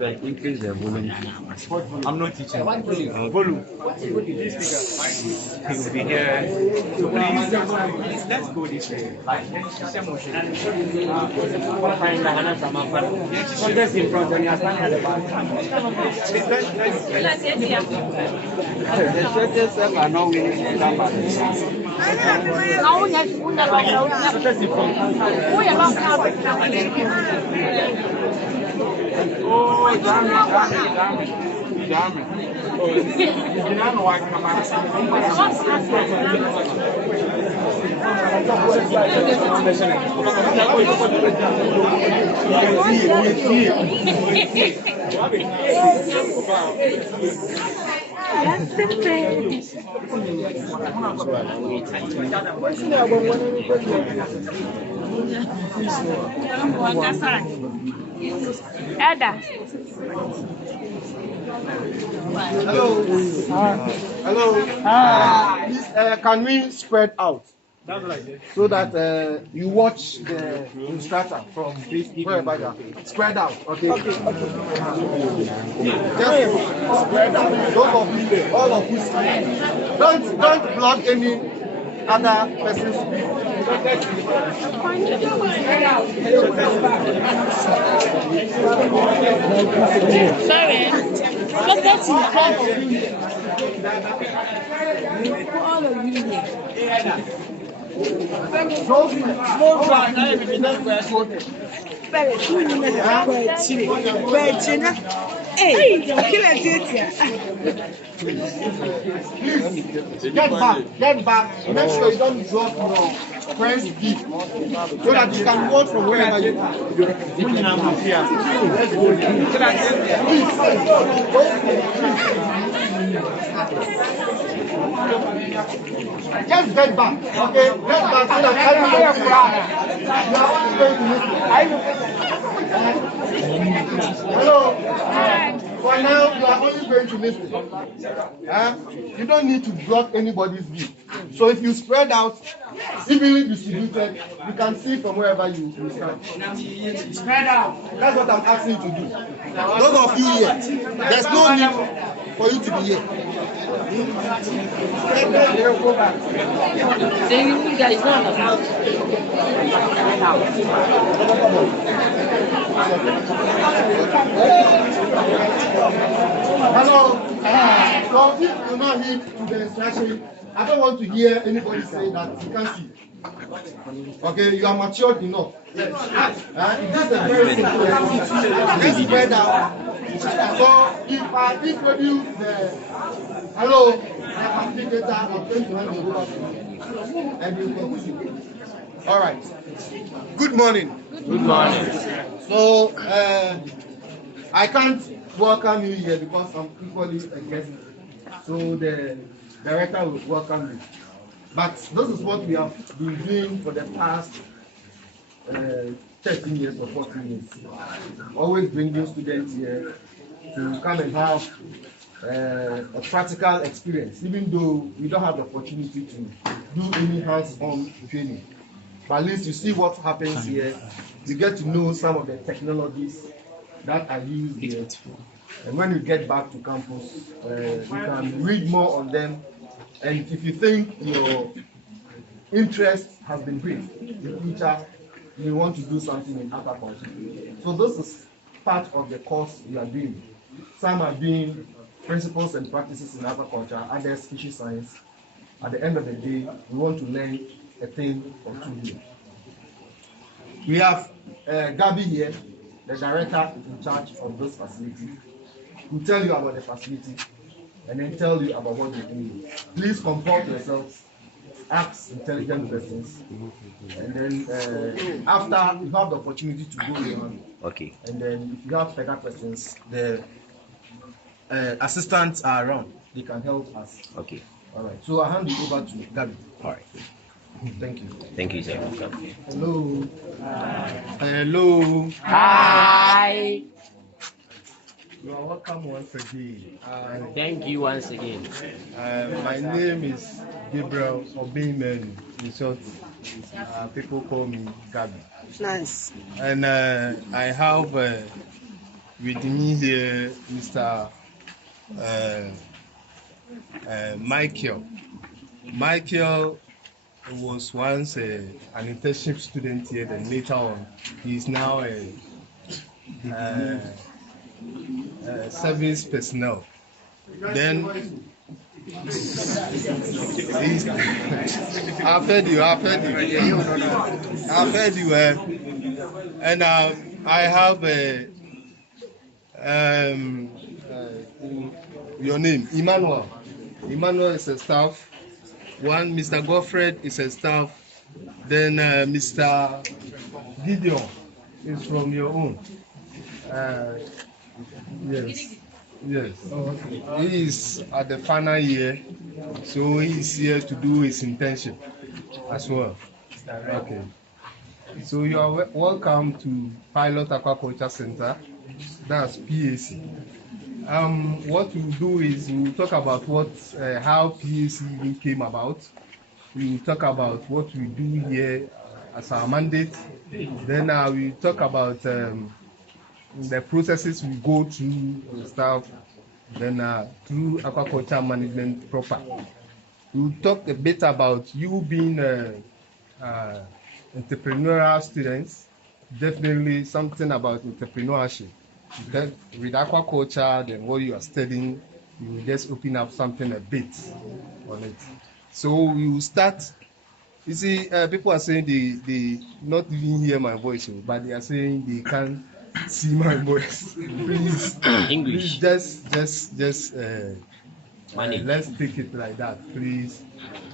can increase the volume. I'm not teaching. Volume. He will be here. So please, let's go this way. Just in front and you're standing at the back. The shortest are not willing to come back. Oh, damn it. Oh, you don't know why I'm Ada. Hello. Hello. Please, can we spread out so that you watch the instructor from wherever you are? Spread out, okay? Just spread out. Those of you, all of you, don't block any other person's view. Sorry. Look at you. All of you here. Get back. Make sure you don't drop your friend's gift so that you can walk from wherever you are. Just get back, okay? Get back so that hello. For now, you are only going to listen. You don't need to block anybody's view. So if you spread out, evenly distributed, you can see from wherever you stand. Spread out. That's what I'm asking you to do. Those of you here, there's no need for you to be here. Hello. So if you not heed to the instruction, I don't want to hear anybody say that you can't see. Okay, you are matured enough. This is a very simple exercise. Let's spread out. So if I introduce the applicator, I'm going to hand you over to you. And you continue. All right. Good morning. Good morning. So I can't welcome you here because I'm equally a guest. So the director will welcome you. But this is what we have been doing for the past 13 years or 14 years. Always bringing students here to come and have a practical experience, even though we don't have the opportunity to do any hands-on training. But at least you see what happens here. You get to know some of the technologies that are used here. And when you get back to campus, you can read more on them. And if you think your interest has been briefed in the future, you want to do something in aquaculture. So this is part of the course we are doing. Some are doing principles and practices in aquaculture, others fishery science. At the end of the day, we want to learn a thing or two here. We have Gabby here, the director in charge of this facility, who will tell you about the facility and then tell you about what you're doing. Please comport yourselves, ask intelligent questions, and then after you have the opportunity to go on. Okay. And then if you have further questions, the assistants are around. They can help us. Okay. All right. So I'll hand you over to Gabby. All right. Thank you. Thank you, sir. Hello. Hello. Hi. You are welcome once again. Thank you once again. My name is Gabriel Obeyman. In short, people call me Gabi. Nice. And I have with me here, Mr. Michael. Michael was once an internship student here, then later on, he's now a service personnel. Then I've heard you. And I have your name, Emmanuel. Emmanuel is a staff. One, Mr. Godfred is a staff. Then Mr. Gideon is from your own. Yes. Yes. He is at the final year, so he is here to do his internship as well. Okay. So you are welcome to Pilot Aquaculture Center. That's PAC. What we'll do is we'll talk about how PAC even came about. We'll talk about what we do here as our mandate. Then we'll talk about the processes we go through and stuff. Then through aquaculture management proper. We'll talk a bit about you being entrepreneurial students. Definitely something about entrepreneurship. Then with aquaculture, then what you are studying, you will just open up something a bit on it. So we will start. You see, people are saying they not even hear my voice, but they are saying they can't see my voice. Please, English. Please just let's take it like that, please,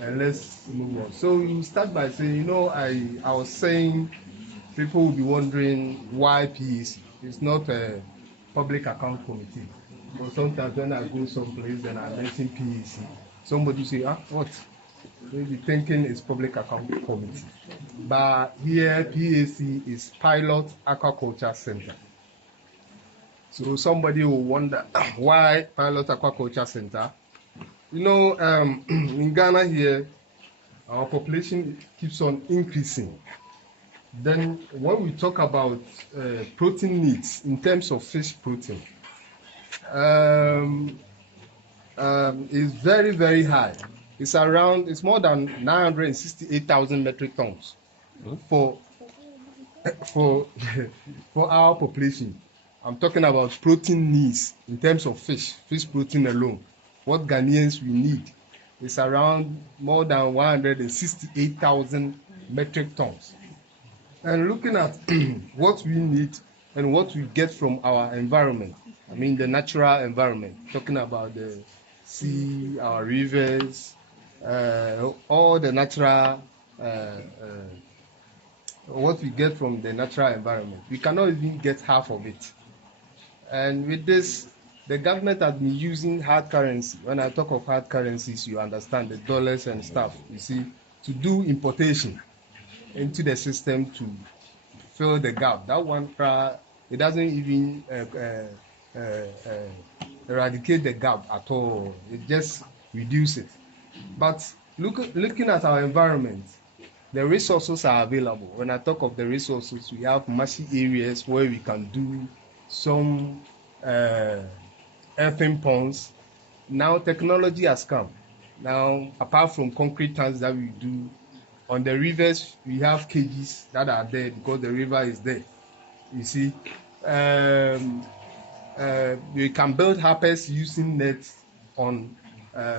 and let's move on. So you start by saying, I was saying people will be wondering why PAC. It's not a public account committee. But sometimes when I go someplace and I mention PAC, somebody say, what? Maybe thinking it's public account committee. But here PAC is Pilot Aquaculture Center. So somebody will wonder why Pilot Aquaculture Center. In Ghana here, our population keeps on increasing. Then when we talk about protein needs in terms of fish protein, is very, very high. It's more than 968,000 metric tons for our population. I'm talking about protein needs in terms of fish protein alone. What Ghanaians we need is around more than 168,000 metric tons. And looking at what we need and what we get from our environment, I mean the natural environment, talking about the sea, our rivers, all the natural, what we get from the natural environment. We cannot even get half of it. And with this, the government has been using hard currency. When I talk of hard currencies, you understand the dollars and stuff, you see, to do importation into the system to fill the gap. That one, it doesn't even eradicate the gap at all. It just reduces it. But looking at our environment, the resources are available. When I talk of the resources, we have marshy areas where we can do some earthen ponds. Now technology has come. Now, apart from concrete tanks that we do, on the rivers, we have cages that are there because the river is there. You see, we can build harpers using nets on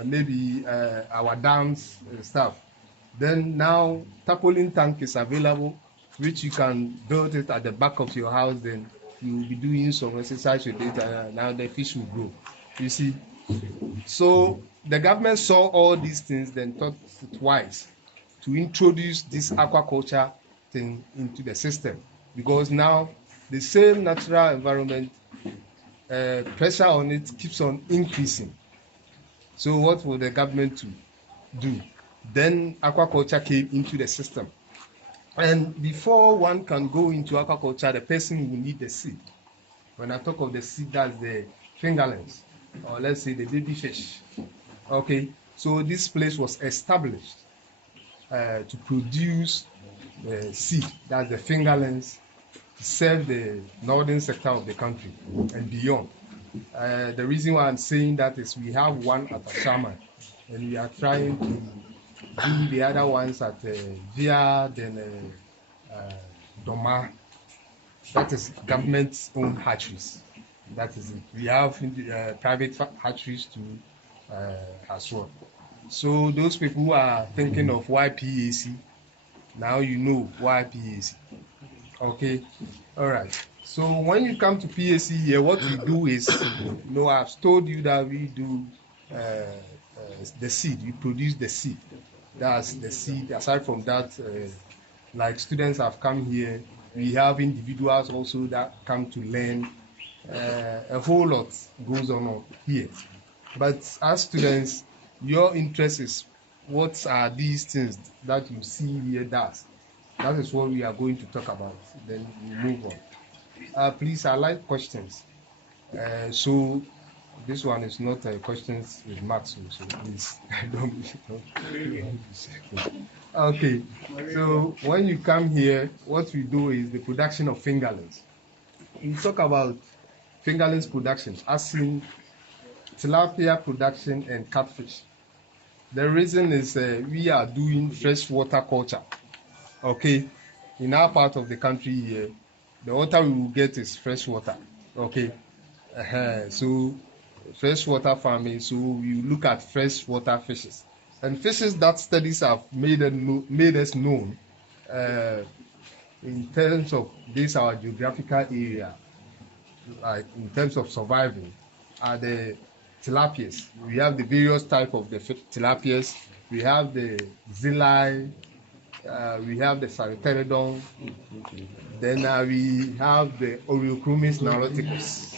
maybe our dams and stuff. Then now, tarpaulin tank is available, which you can build it at the back of your house. Then you will be doing some exercise with it, and now the fish will grow. You see, so the government saw all these things, then thought it wise to introduce this aquaculture thing into the system, because now the same natural environment pressure on it keeps on increasing. So what will the government do? Then aquaculture came into the system. And before one can go into aquaculture, the person will need the seed. When I talk of the seed, that's the fingerlings, or let's say the baby fish. Okay, so this place was established to produce the seed, that's the fingerlings, to serve the northern sector of the country and beyond. The reason why I'm saying that is we have one at Ashama, and we are trying to do the other ones at Via, then Doma. That is government-owned hatcheries. That is it. We have private hatcheries too as well. So those people who are thinking of YPAC, now you know YPAC. Okay, all right. So when you come to PAC here, what we do is, I've told you that we do the seed. We produce the seed. That's the seed. Aside from that, like students have come here, we have individuals also that come to learn. A whole lot goes on here. But as students, your interest is what are these things that you see here does. That is what we are going to talk about. Then we move on. Please, I like questions. So this one is not questions with marks, so please don't. Okay. So when you come here, what we do is the production of fingerlings. We talk about fingerlings production, as in tilapia production and catfish. The reason is we are doing freshwater culture. Okay, in our part of the country here, the water we will get is fresh water. Okay, so freshwater farming. So we look at freshwater fishes and fishes that studies have made us known in terms of this our geographical area, like in terms of surviving, are the tilapias. We have the various type of the tilapias. We have the zilai. We have the Sagittaridon, then we have the Oreochromis nauticus.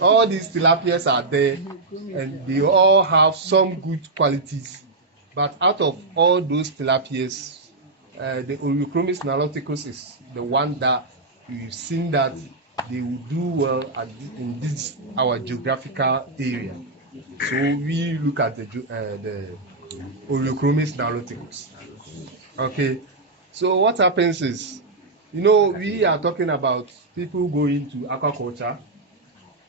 All these tilapias are there, and they all have some good qualities. But out of all those tilapias, the Oreochromis nauticus is the one that we've seen that they will do well in this our geographical area. So we look at the Oreochromis nauticus. Okay, so what happens is, we are talking about people going to aquaculture,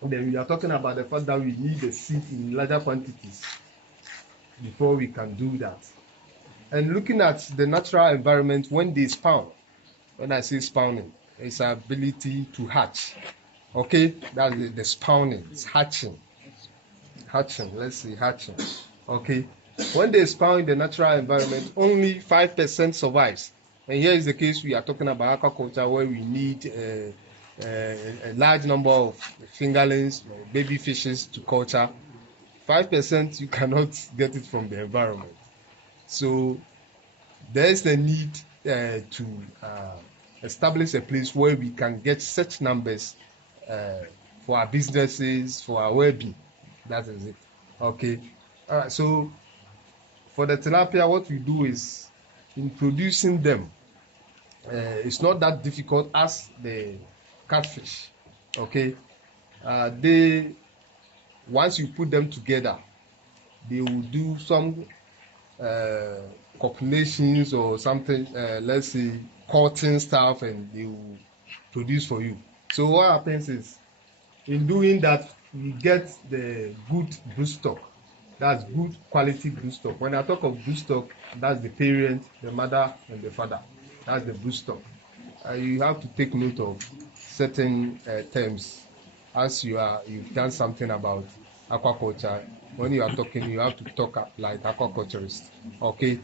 and then we are talking about the fact that we need the seed in larger quantities before we can do that. And looking at the natural environment when they spawn, when I say spawning, it's ability to hatch. Okay, that's the spawning, it's hatching. Let's say hatching. Okay, when they spawn in the natural environment, only 5% survives. And here is the case we are talking about aquaculture, where we need a large number of fingerlings, baby fishes to culture. 5% you cannot get it from the environment. So there is the need to establish a place where we can get such numbers for our businesses, for our well-being. That is it. Okay. All right. So for the tilapia, what we do is in producing them, it's not that difficult as the catfish. Okay. They once you put them together, they will do some copulations or something. Let's say courting stuff, and they will produce for you. So what happens is, in doing that, we get the good broodstock. That's good quality broodstock. When I talk of broodstock, that's the parent, the mother, and the father. That's the broodstock. You have to take note of certain terms as you've done something about aquaculture. When you are talking, you have to talk like aquaculturist. Okay.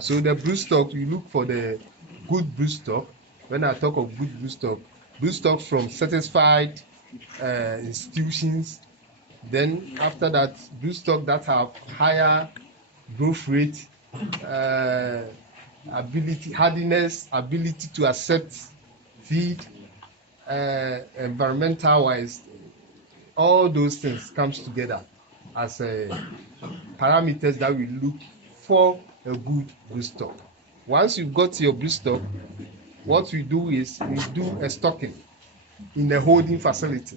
So the broodstock, you look for the good broodstock. When I talk of good broodstock from satisfied institutions. Then after that, broodstock that have higher growth rate, hardiness, ability to accept feed, environmental wise, all those things comes together as parameters that we look for a good broodstock. Once you've got your broodstock, what we do is we do a stocking in the holding facility.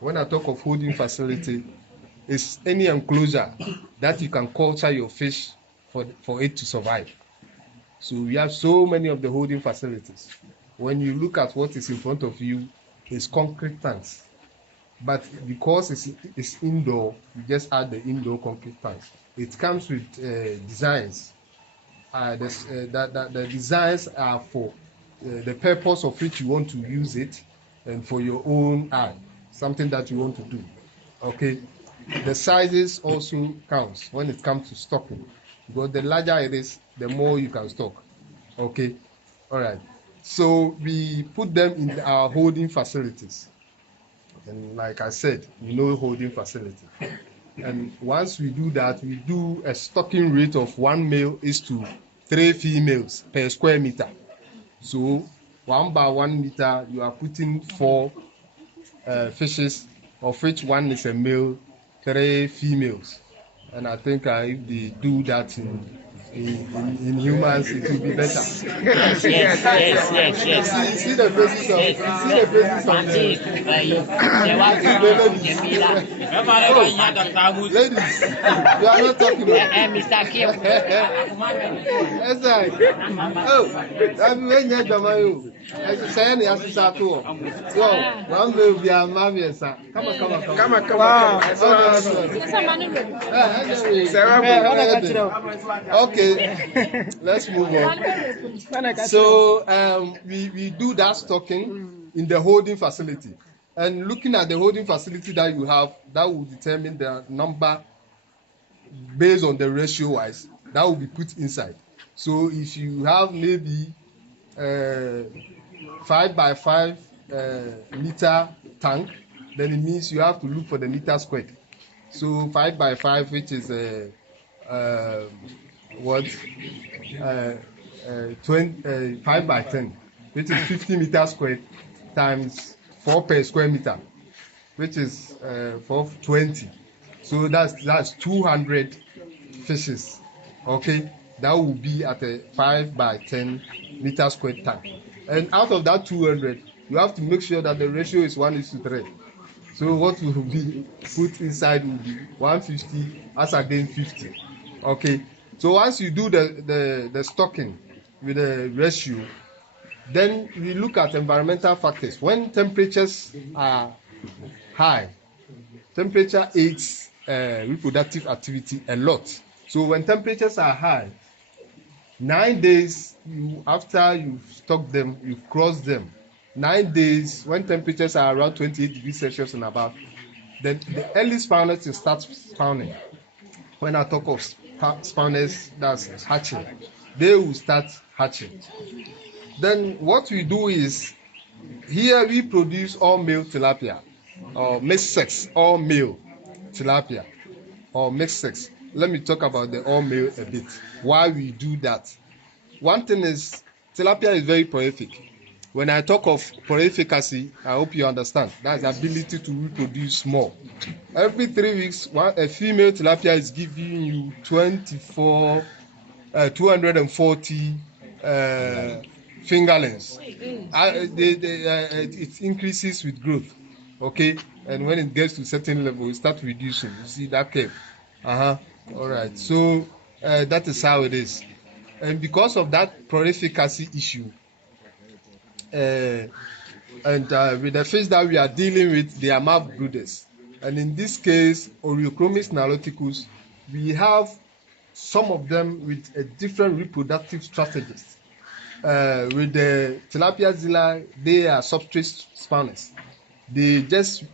When I talk of holding facility, it's any enclosure that you can culture your fish for it to survive. So we have so many of the holding facilities. When you look at what is in front of you, it's concrete tanks. But because it's indoor, you just add the indoor concrete tanks. It comes with designs. The designs are for the purpose of which you want to use it and for your own eye, something that you want to do. Okay. The sizes also counts when it comes to stocking, because the larger it is, the more you can stock. Okay, all right. So we put them in our holding facilities, and like I said, holding facility. And once we do that, we do a stocking rate of 1 male is to 3 females per square meter. So 1 by 1 meter, you are putting 4 fishes, of which 1 is a male, 3 females. And I think if they do that in humans, it will be better. Yes. See the faces ladies, you are not talking about Mr. Kim. That's right. I'm when you're Jamayo. As you say, as you start to. So, one will be a mammy, sir. Come on. Okay, let's move on. So, we do that stocking in the holding facility. And looking at the holding facility that you have, that will determine the number based on the ratio wise that will be put inside. So if you have maybe 5 by 5 meter tank, then it means you have to look for the meter squared. So 5 by 5, which is 5 by 10, which is 50 meters squared times 4 per square meter, which is 420. So that's 200 fishes. Okay, that will be at a 5 by 10 meter squared tank. And out of that 200, you have to make sure that the ratio is 1:3. So what will be put inside will be 150 as against 50. Okay, so once you do the stocking with the ratio, then we look at environmental factors. When temperatures are high, temperature aids reproductive activity a lot. So when temperatures are high, 9 days after you've stocked them, you've crossed them. 9 days when temperatures are around 28 degrees Celsius and above, then the early spawners will start spawning. When I talk of spawners, that's hatching. They will start hatching. Then what we do is, here we produce all male tilapia, or mixed sex, all male tilapia, or mixed sex. Let me talk about the all male a bit. Why we do that? One thing is, tilapia is very prolific. When I talk of prolificacy, I hope you understand. That's the ability to reproduce more. Every 3 weeks, a female tilapia is giving you 240 fingerlings. It increases with growth, okay? And when it gets to a certain level, it starts reducing. You see that curve? All right. So that is how it is. And because of that prolificacy issue, with the fish that we are dealing with, they are mouth brooders. And in this case, Oreochromis niloticus, we have some of them with a different reproductive strategies. With the tilapia zilla, they are substrate spawners. They just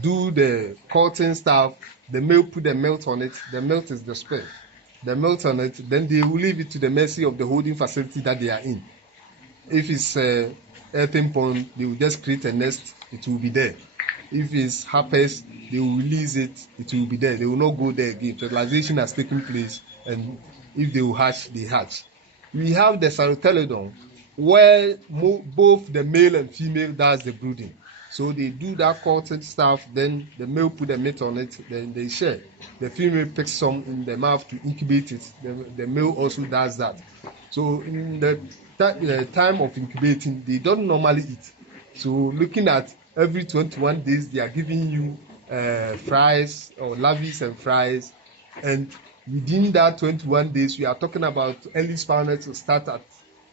do the courting stuff. The male put the melt on it. The melt is the sperm. The melt on it, then they will leave it to the mercy of the holding facility that they are in. If it's earthen pond, they will just create a nest. It will be there. If it's harpers, they will release it. It will be there. They will not go there again. Fertilization has taken place, and if they will hatch, they hatch. We have the Sarotelodon, where both the male and female does the brooding. So they do that courting stuff, then the male put the meat on it, then they share. The female picks some in the mouth to incubate it. The male also does that. So in the time of incubating, they don't normally eat. So looking at every 21 days, they are giving you fries or lavies and fries. And within that 21 days, we are talking about early spawners to start at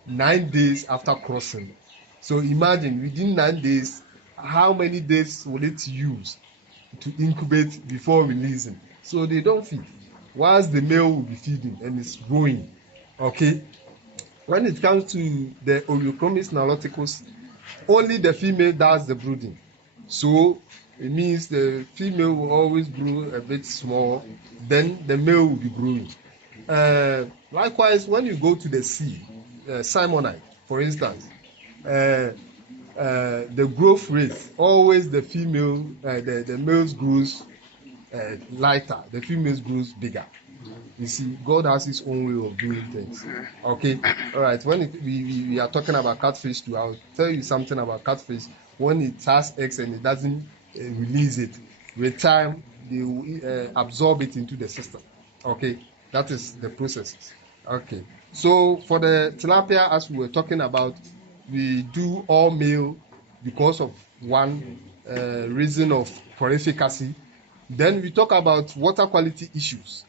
9 days after crossing. So imagine within 9 days, how many days will it use to incubate before releasing? So they don't feed. Whilst the male will be feeding and it's growing. Okay. When it comes to the Oreochromis niloticus, only the female does the brooding. So it means the female will always grow a bit small, then the male will be growing. Likewise, when you go to the sea, Simonite, for instance, the growth rate, always the female, the males grows lighter, the females grows bigger. You see, God has his own way of doing things. Okay, all right. When we are talking about catfish too, I'll tell you something about catfish. When it has eggs and it doesn't release it, with time they will absorb it into the system. Okay, that is the process. Okay, so for the tilapia, as we were talking about, we do all male because of one reason of efficacy. Then we talk about water quality issues.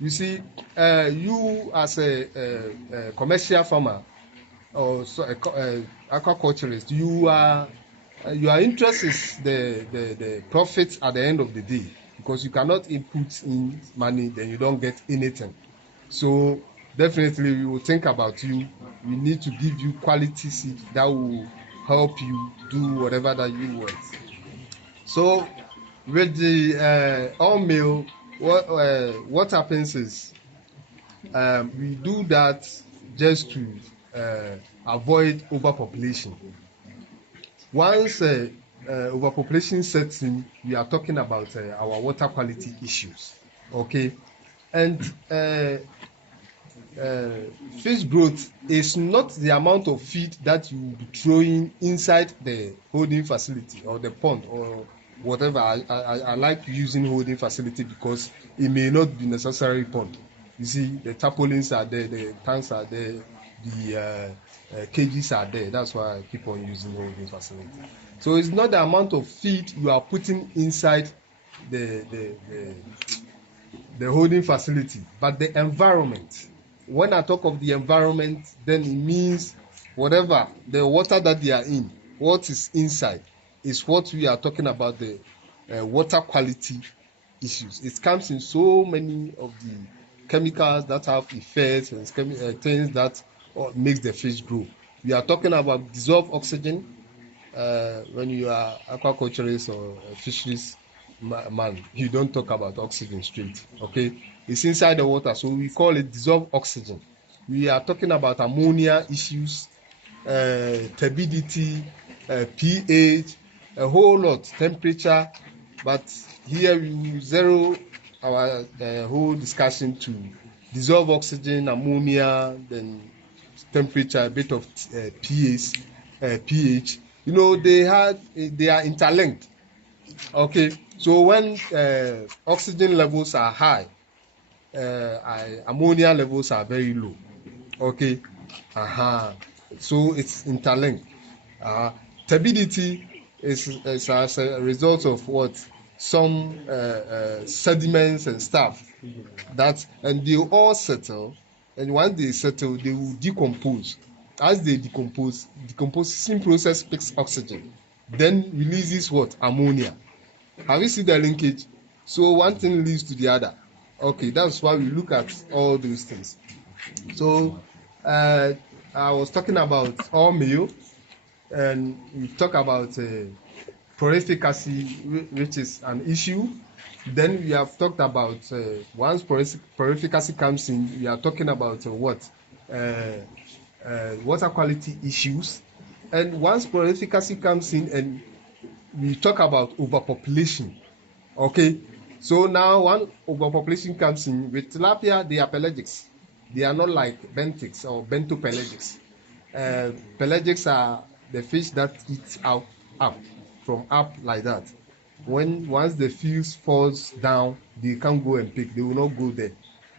You see, you as a commercial farmer or aquaculturist, your interest is the profits at the end of the day, because you cannot input in money, then you don't get anything. So definitely we will think about you. We need to give you quality seed that will help you do whatever that you want. So with the all male, what happens is we do that just to avoid overpopulation. Once overpopulation sets in, we are talking about our water quality issues. Okay, and fish growth is not the amount of feed that you will be throwing inside the holding facility or the pond or whatever. I like using holding facility because it may not be necessary pond. You see, the tarpaulins are there, the tanks are there, the cages are there. That's why I keep on using holding facility. So it's not the amount of feed you are putting inside the holding facility, but the environment. When I talk of the environment, then it means whatever the water that they are in, what is inside, is what we are talking about, the water quality issues. It comes in so many of the chemicals that have effects and things that makes the fish grow. We are talking about dissolved oxygen. When you are aquaculturist or fisheries man, you don't talk about oxygen straight. Okay, it's inside the water, so we call it dissolved oxygen. We are talking about ammonia issues, turbidity, pH, a whole lot, temperature, but here we zero our whole discussion to dissolve oxygen, ammonia, then temperature, a bit of pH. You know, they are interlinked. Okay, so when oxygen levels are high, ammonia levels are very low. Okay, so it's interlinked. Turbidity is as a result of what? Some sediments and stuff and they all settle, and once they settle, they will decompose. As they decompose, decomposition process picks oxygen, then releases what? Ammonia. Have you seen the linkage? So one thing leads to the other. Okay, that's why we look at all those things. So I was talking about all male, and we talk about efficacy, which is an issue. Then we have talked about once efficacy comes in, we are talking about water quality issues. And once efficacy comes in, and we talk about overpopulation. Okay, so now when overpopulation comes in, with tilapia, they are pelagics. They are not like benthics or bentopelagics. Pelagics are the fish that eat up from up like that. Once the fish falls down, they can't go and pick. They will not go there.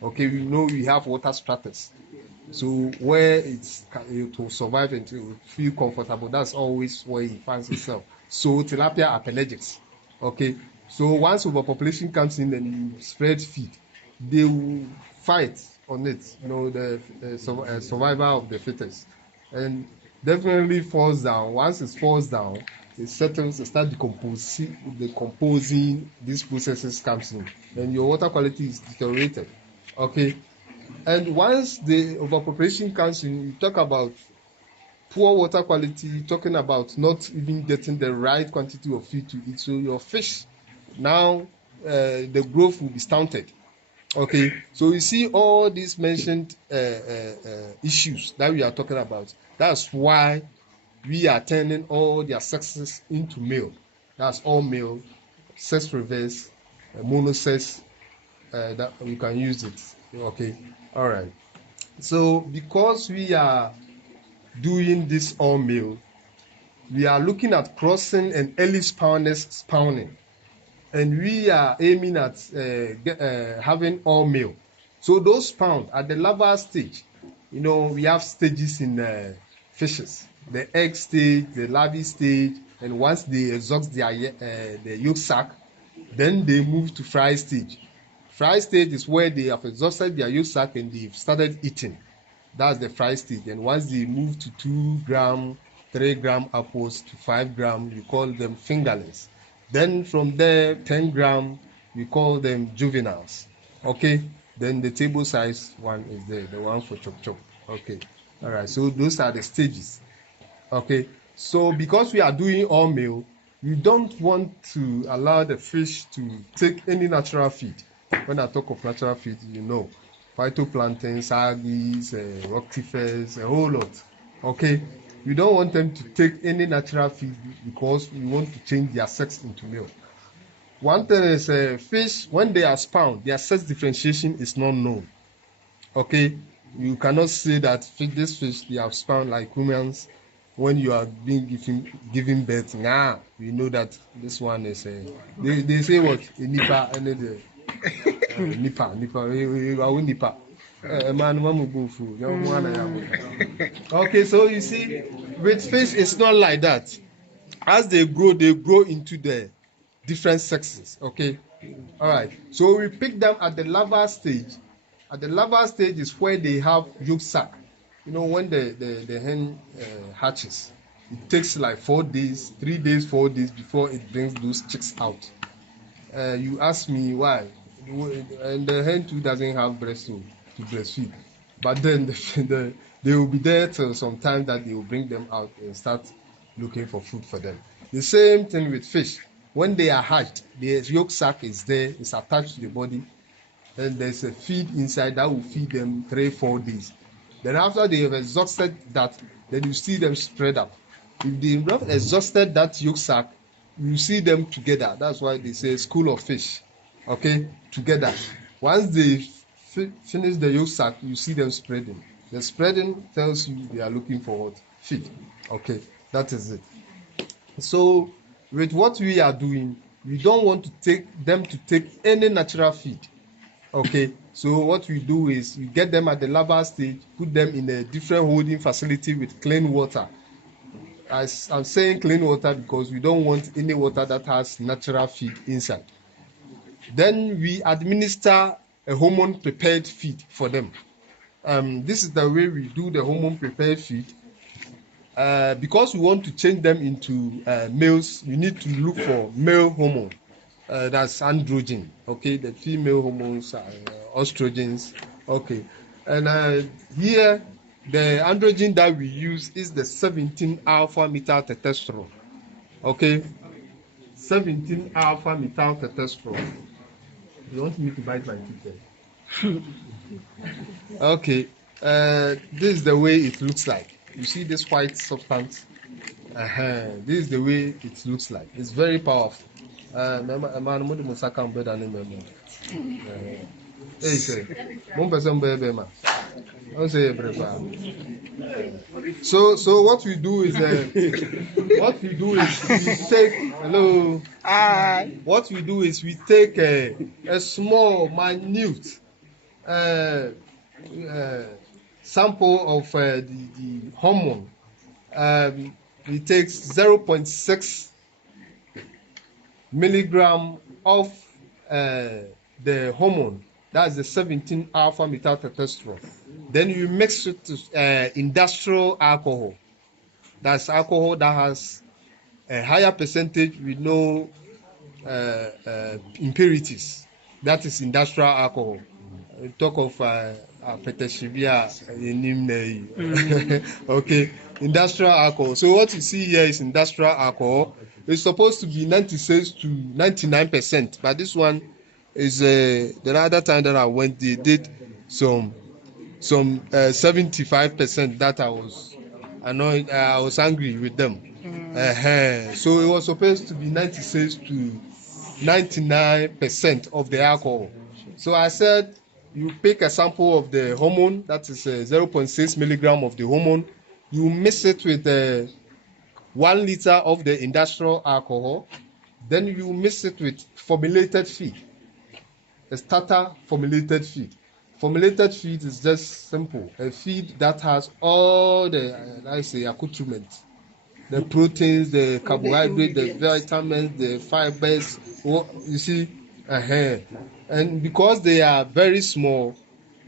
Okay, we know we have water stratus. So where it will survive and it will feel comfortable, that's always where it finds itself. So tilapia are pelagics. Okay, so once overpopulation comes in, then you spread feed. they will fight on it. The survival of the fittest, and definitely falls down. Once it falls down, it settles, it starts decomposing. These processes comes in, and your water quality is deteriorated. Okay, and once the overpopulation comes in, you talk about poor water quality, talking about not even getting the right quantity of feed to eat. So your fish now, the growth will be stunted. Okay, so you see all these mentioned issues that we are talking about. That's why we are turning all their sexes into male. That's all male, sex reverse, monosex, that we can use it. Okay, all right. So because we are doing this all male, we are looking at crossing and early spawning, and we are aiming at having all male. So those spawn at the larval stage, we have stages in fishes: the egg stage, the larvae stage, and once they exhaust their yolk sac, then they move to fry stage. Fry stage is where they have exhausted their yolk sac and they've started eating. That's the fry stage. And once they move to 2 gram, 3 gram upwards to 5 gram, we call them fingerlings. Then from there, 10 gram, we call them juveniles. Okay. Then the table size one is there, the one for chop chop. Okay. All right. So those are the stages. Okay. So because we are doing all male, we don't want to allow the fish to take any natural feed. When I talk of natural feed, phytoplanktons, algae, rotifers, a whole lot. Okay, we don't want them to take any natural feed because we want to change their sex into male. One thing is, fish, when they are spawned, their sex differentiation is not known. Okay, you cannot say that this fish they have spawned like humans. When you are giving birth, you know that this one is they say what a nipa and the nipa. Okay, so you see, with fish, it's not like that. As they grow into the different sexes. Okay, all right. So we pick them at the larval stage. At the larval stage is where they have yolk sac. When the hen hatches, it takes like 4 days, 3 days, 4 days before it brings those chicks out. You ask me why, and the hen too doesn't have breast to breastfeed, but then they will be there till some time that they will bring them out and start looking for food for them. The same thing with fish. When they are hatched, the yolk sac is there, it's attached to the body, and there's a feed inside that will feed them 3-4 days. Then after they have exhausted that, then you see them spread up. If they have exhausted that yolk sac, you see them together. That's why they say school of fish. Okay, together. Once they finish the yolk sac, you see them spreading. The spreading tells you they are looking for what? Feed. Okay, that is it. So with what we are doing, we don't want to take any natural feed. Okay, so what we do is we get them at the larval stage, put them in a different holding facility with clean water. I'm saying clean water because we don't want any water that has natural feed inside. Then we administer a hormone prepared feed for them. This is the way we do the hormone prepared feed. Because we want to change them into males, we need to look for male hormone. That's androgen. Okay, the female hormones are estrogens. Okay, and here the androgen that we use is the 17 alpha methyl testosterone. Okay, 17 alpha methyl testosterone. You want me to bite my teeth? Okay, this is the way it looks like. You see this white substance? This is the way it looks like. It's very powerful. So what we do is we take a small minute sample of the hormone. We take 0.6 milligram of the hormone That's the 17 alpha methyl testosterone. Then you mix it to industrial alcohol. That's alcohol that has a higher percentage with no impurities. That is industrial alcohol. We talk of okay, industrial alcohol. So what you see here is industrial alcohol. It's supposed to be 96 to 99%, but this one is the other time that I went, they did some 75%. That I was annoyed. I was angry with them. So it was supposed to be 96 to 99% of the alcohol. So I said, you pick a sample of the hormone, that is 0.6 milligram of the hormone, you mix it with 1 liter of the industrial alcohol, then you mix it with formulated feed, a starter formulated feed. Formulated feed is just simple, a feed that has all the, accoutrements, the proteins, the carbohydrates, the vitamins, the fibers, you see, and because they are very small,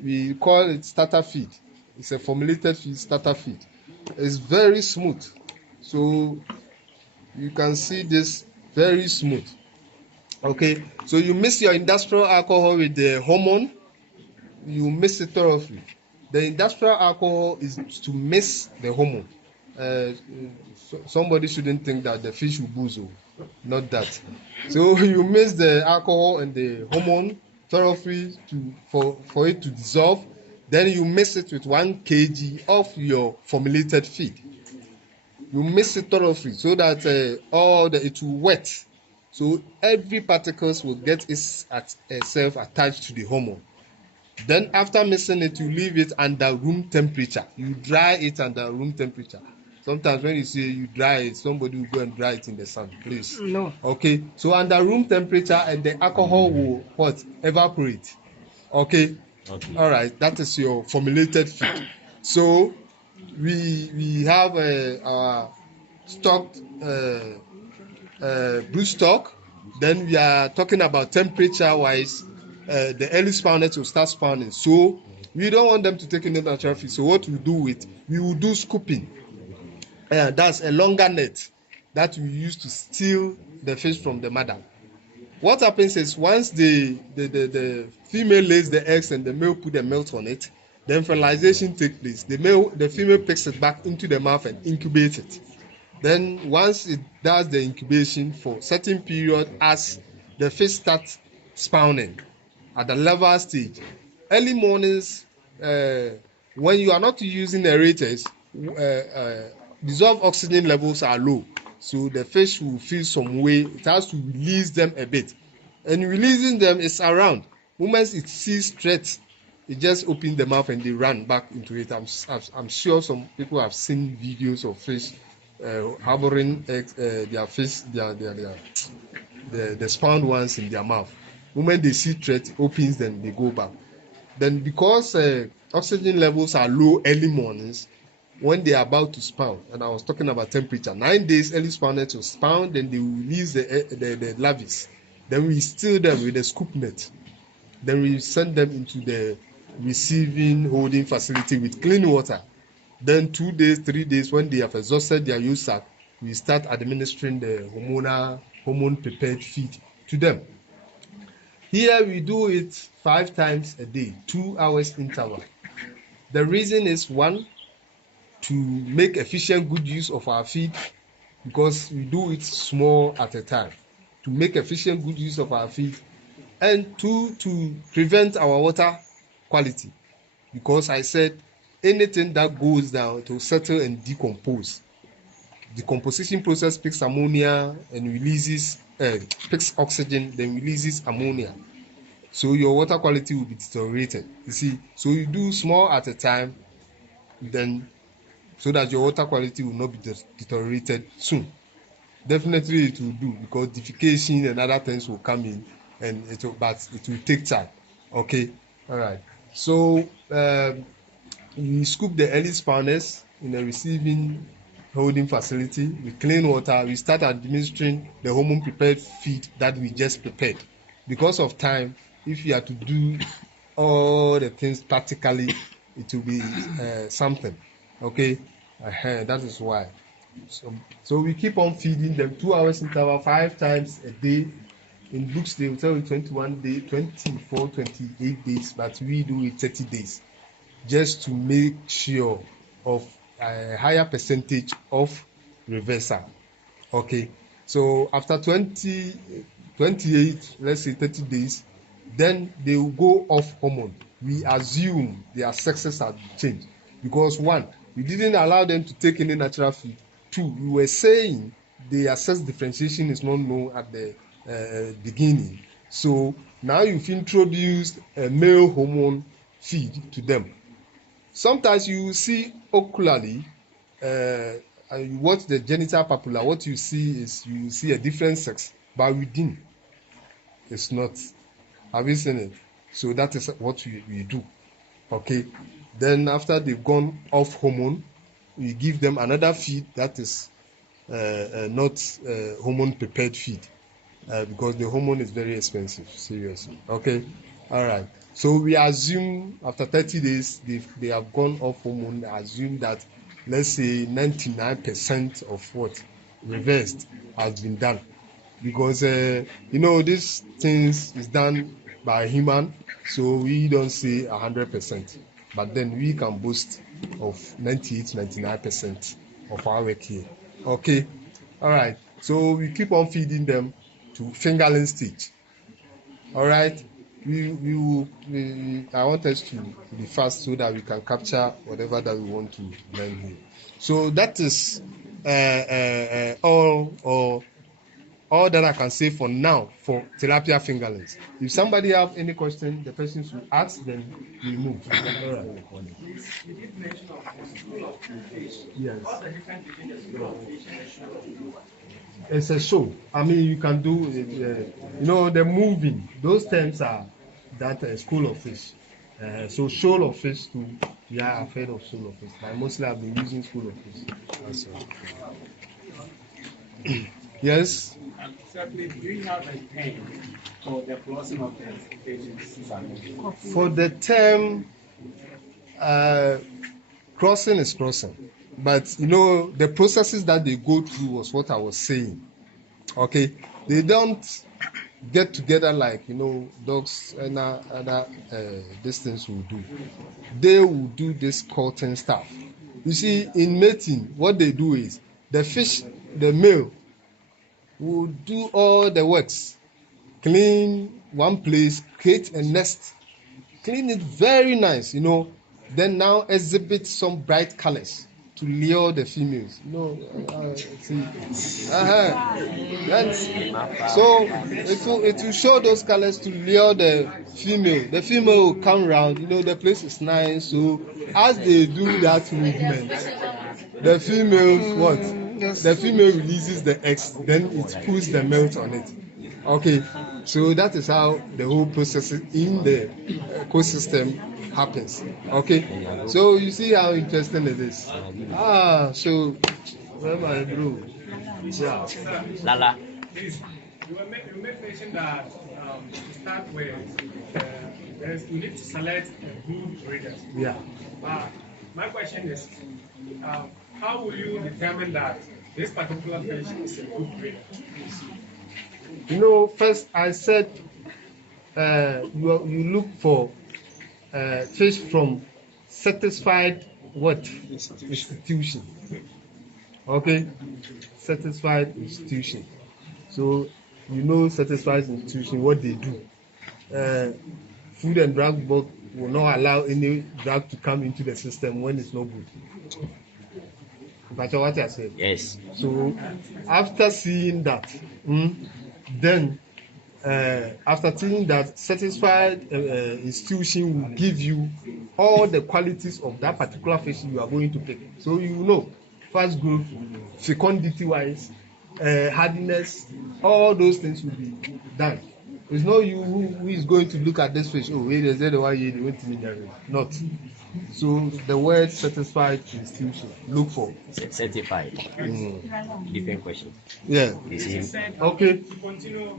we call it starter feed. It's a formulated feed, starter feed. It's very smooth. So you can see this very smooth. Okay, so you mix your industrial alcohol with the hormone, you mix it thoroughly. The industrial alcohol is to mix the hormone. Somebody shouldn't think that the fish will booze, not that. So you mix the alcohol and the hormone thoroughly for it to dissolve. Then you mix it with 1 kg of your formulated feed. You mix it thoroughly so that it will wet. So every particles will get itself attached to the hormone. Then after mixing it, you leave it under room temperature. You dry it under room temperature. Sometimes when you say you dry it, somebody will go and dry it in the sun, please. No. Okay, so under room temperature, and the alcohol will evaporate. Okay. All right, that is your formulated feed. So we have our stocked brood stock. Then we are talking about temperature-wise. The early spawners will start spawning. So we don't want them to take in the natural feed. So what we will do scooping. That's a longer net that we use to steal the fish from the mother. What happens is once the female lays the eggs and the male put the milk on it, then fertilization takes place. The female picks it back into the mouth and incubates it. Then once it does the incubation for a certain period, as the fish starts spawning at the larval stage, early mornings, when you are not using aerators, dissolved oxygen levels are low, so the fish will feel some way. It has to release them a bit, and releasing them is around. Moments it sees threats, it just opens the mouth and they run back into it. I'm sure some people have seen videos of fish harboring their fish, the spawned ones in their mouth. Moment they see threat, opens them, they go back. Then because oxygen levels are low early mornings, when they are about to spawn, and I was talking about temperature, 9 days early spawners will spawn, then they will release the larvae. Then we steal them with a scoop net. Then we send them into the receiving holding facility with clean water. Then 2 days, 3 days, when they have exhausted their use sac, we start administering the hormone prepared feed to them. Here we do it 5 times a day, 2 hours interval. The reason is, 1, to make efficient good use of our feed, because we do it small at a time, to make efficient good use of our feed, and 2, to prevent our water quality, because I said anything that goes down to settle and decompose. The decomposition process picks ammonia and releases picks oxygen, then releases ammonia. So your water quality will be deteriorated. You see, so you do small at a time, then so that your water quality will not be deteriorated soon. Definitely it will do, because defecation and other things will come in, and but it will take time. Okay, all right. So we scoop the early spawners in a receiving holding facility with clean water. We start administering the hormone prepared feed that we just prepared. Because of time, if you are to do all the things practically, it will be something. Okay, that is why. So we keep on feeding them 2 hours interval 5 times a day. In books they will tell you 21 days, 24, 28 days, but we do it 30 days, just to make sure of a higher percentage of reversal. Okay, so after 28, let's say 30 days, then they will go off hormone. We assume their sexes have changed because 1, we didn't allow them to take any natural food. 2, we were saying their sex differentiation is not known at the beginning. So now you've introduced a male hormone feed to them. Sometimes you see ocularly, and you watch the genital papilla, what you see is you see a different sex, but within it's not. Have you seen it? So that is what we do. Okay. Then after they've gone off hormone, we give them another feed that is not hormone prepared feed, because the hormone is very expensive. Seriously. Okay. All right. So we assume after 30 days they have gone off hormone. Assume that, let's say 99% of what reversed has been done, because this things is done by human, so we don't say 100%, but then we can boast of 98-99% of our work here. Okay, all right. So we keep on feeding them to fingerling stage. All right. I want us to be fast so that we can capture whatever that we want to learn here. So that is all that I can say for now for tilapia fingerlings. If somebody have any question, the person should ask, then we move. All right. You did mention of the school of fish. Yes. What's the difference between the school of fish and the show of fish? It's a show. I mean, you can do the moving. Those terms are that school of fish. So shoal of fish too. Yeah, I've heard of shoal of fish, but mostly I've been using school of fish. That's all. Yes. Certainly, do you have a term for the crossing of the fish? For the term, crossing is crossing, but the processes that they go through was what I was saying. Okay, they don't get together like dogs and other these things will do. They will do this courting stuff. You see, in mating, what they do is the fish, the male, will do all the works, clean one place, create a nest, clean it very nice, then now exhibit some bright colors to lure the females. So it will show those colors to lure the female. The female will come round, the place is nice. So as they do that movement, the female the female releases the eggs, then it puts the male on it. Okay, so that is how the whole process in the ecosystem happens. Okay, so you see how interesting it is. So where my bro? Yeah. Lala. Please, you made mention that to start with, you need to select a good breeder. Yeah. My question is, how will you determine that this particular fish is a good breeder? First I said you look for fish from satisfied institution. Okay, satisfied institution. So satisfied institution, what they do. Food and Drug Board will not allow any drug to come into the system when it's not good. But what I said. Yes. So after seeing that, then after seeing that, satisfied institution will give you all the qualities of that particular fish you are going to pick. So fast growth, fecundity wise, hardiness, all those things will be done. It's not you who is going to look at this fish. Oh, wait, is that the one you want to mean? Not. So the word satisfied institution, look for. Certified. Different question. Yeah. Okay. To continue,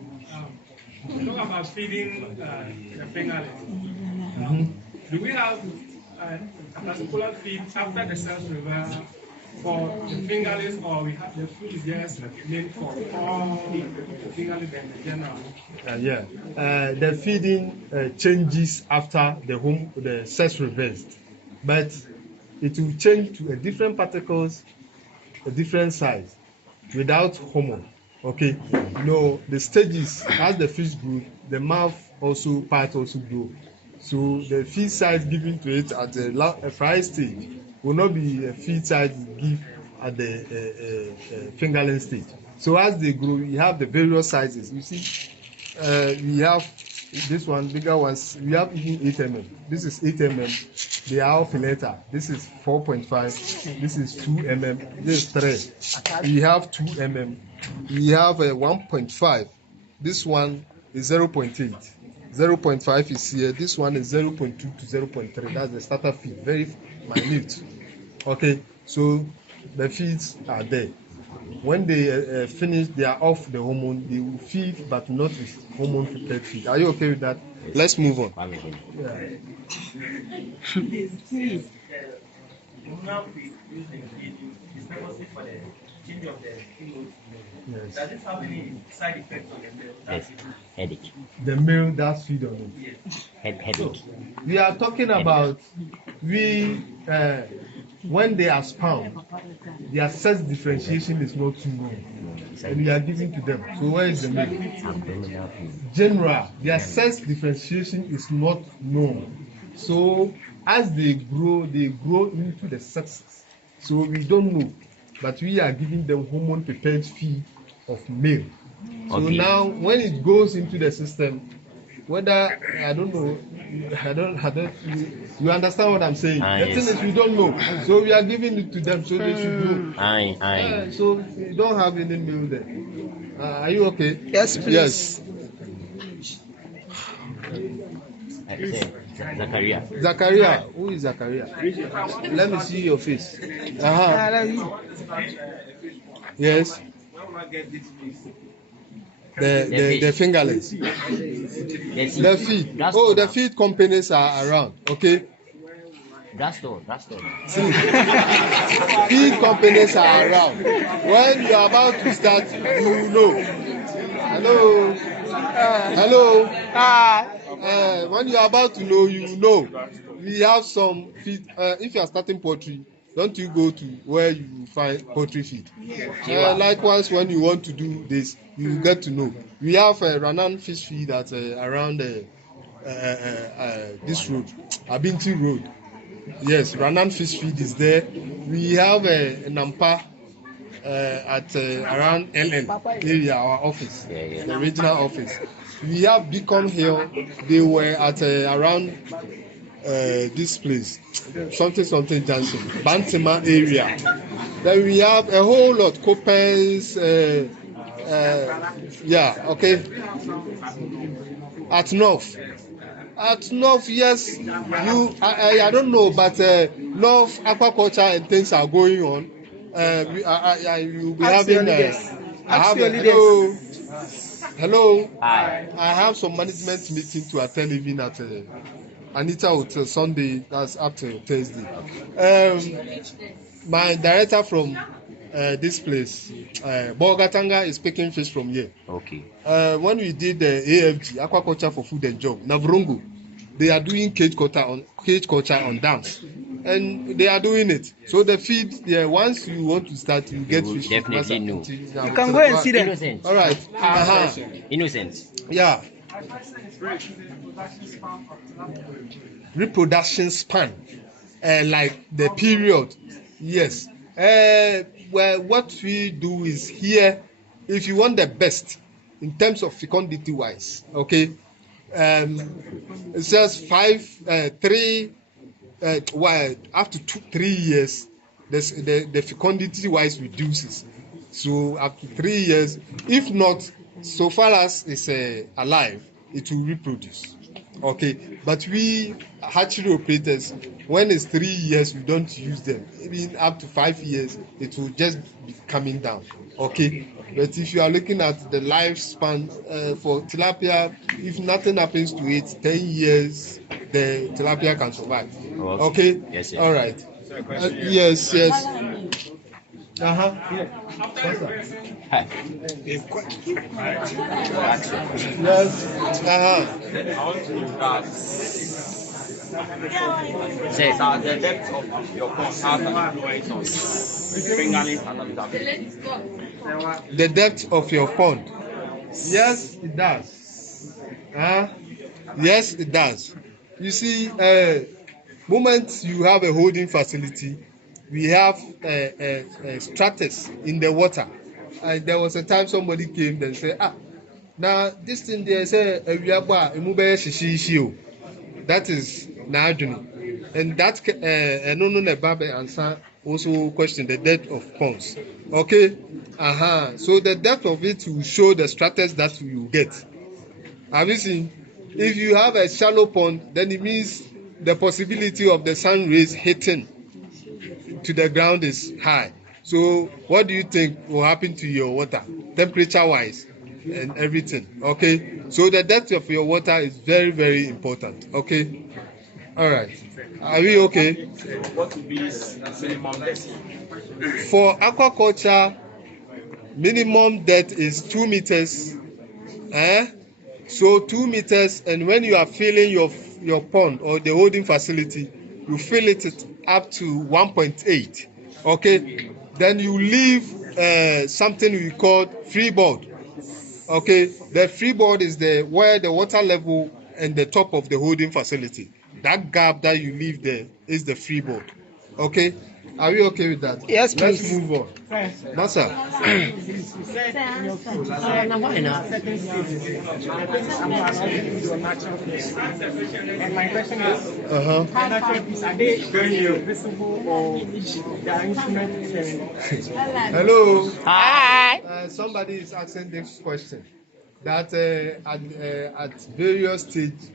talk about feeding the fingerlings. Do we have a particular feed after the cells river for the fingerlings, or we have the food just meant for all the fingerlings and the general? The feeding changes after the sex reversed, but it will change to a different particles, a different size, without hormone. Okay, the stages as the fish grow, the mouth part also grow. So the feed size given to it at the fry stage will not be a feed size give at the fingerling stage. So as they grow, we have the various sizes. You see, we have this one, bigger ones. We have even 8 mm. This is 8 mm. They are all fileta. This is 4.5. This is 2 mm. This is 3. We have 2 mm. We have a 1.5. This one is 0.8. 0.5 is here. This one is 0.2 to 0.3. That's the starter feed. Very minute. Okay, so the feeds are there. When they finish, they are off the hormone. They will feed, but not with hormone prepared feed. Are you okay with that? Yes. Let's move on. Yes. Does it have any side effects on the milk? Yes. Headache. The milk that feed on it. Yes. Headache. We are talking about when they are spawned, their sex differentiation is not too known, and we are giving to them. So where is the milk? General, their sex differentiation is not known. So as they grow into the sexes. So we don't know, but we are giving them hormone prepared feed of male. So okay. Now when it goes into the system, whether I don't know, you understand what I'm saying? The yes. thing is we don't know, so we are giving it to them so they should know. So we don't have any meal there. Are you okay? Yes, please. Yes. Zachariah, who is Zachariah? Let me see your face. Yes. The fingerlings. The feed. Oh, the feed companies are around. Okay. Drugstore. See, feed companies are around. When you are about to start, you know. Hello. When you are about to know, you know. We have some feed. If you are starting poultry, don't you go to where you find poultry feed? Likewise, when you want to do this, you get to know. We have a Ranan fish feed at around this road, Abinti Road. Yes, Ranan fish feed is there. We have a Nampa at around LN area, our office, the regional office. We have Beacon Hill. They were at around this place, something Johnson, Bantima area. Then we have a whole lot, Copens, okay. At North, yes, I don't know, but North Aquaculture and things are going on. You'll be having hello. Hi. I have some management meeting to attend even at Anita Hotel Sunday. That's up to Thursday. My director from this place, Bogatanga, is picking fish from here. Okay. When we did the AFG, Aquaculture for Food and Job, Navrongo, they are doing cage culture on dams, and they are doing it. So the feed, once you want to start, you get fish. Definitely know. You can go and see them. Innocent. All right. Innocent. Yeah. Reproduction span, like the period. Yes. Well, what we do is here, if you want the best in terms of fecundity wise, okay, it says 3 up to 3 years, the fecundity wise reduces. So up to 3 years, if not, so far as it's alive, it will reproduce. Okay, but we hatchery operators, when it's 3 years, we don't use them. Even up to 5 years, it will just be coming down. Okay, but if you are looking at the lifespan for tilapia, if nothing happens to it, 10 years, the tilapia can survive. Okay. Yes, yes. All right. Yes. Yes. After the person, Hi. Yes. Say, The depth of your pond has an influence on fingerlings and adaptation. The depth of your pond. Yes, it does. Yes, it does. You see, moment you have a holding facility, we have stratus in the water. And there was a time somebody came and said, now this thing there say that is Naduni. And that answer also question the depth of ponds. Okay? So the depth of it will show the stratus that you get. Have you seen? If you have a shallow pond, then it means the possibility of the sun rays hitting to the ground is high. So what do you think will happen to your water, temperature wise and everything? Okay, so the depth of your water is very, very important. Okay, all right, are we okay? What would be minimum depth? For aquaculture, minimum depth is 2 meters. So 2 meters, and when you are filling your pond or the holding facility, you fill it up to 1.8. Okay, then you leave something we call freeboard. Okay, the freeboard is where the water level and the top of the holding facility. That gap that you leave there is the freeboard. Okay, are we okay with that? Yes, please. Let's move on. Masa. and my question is, natural fish, are they very visible or their instruments? Hello. Hi. Somebody is asking this question. That at various stages,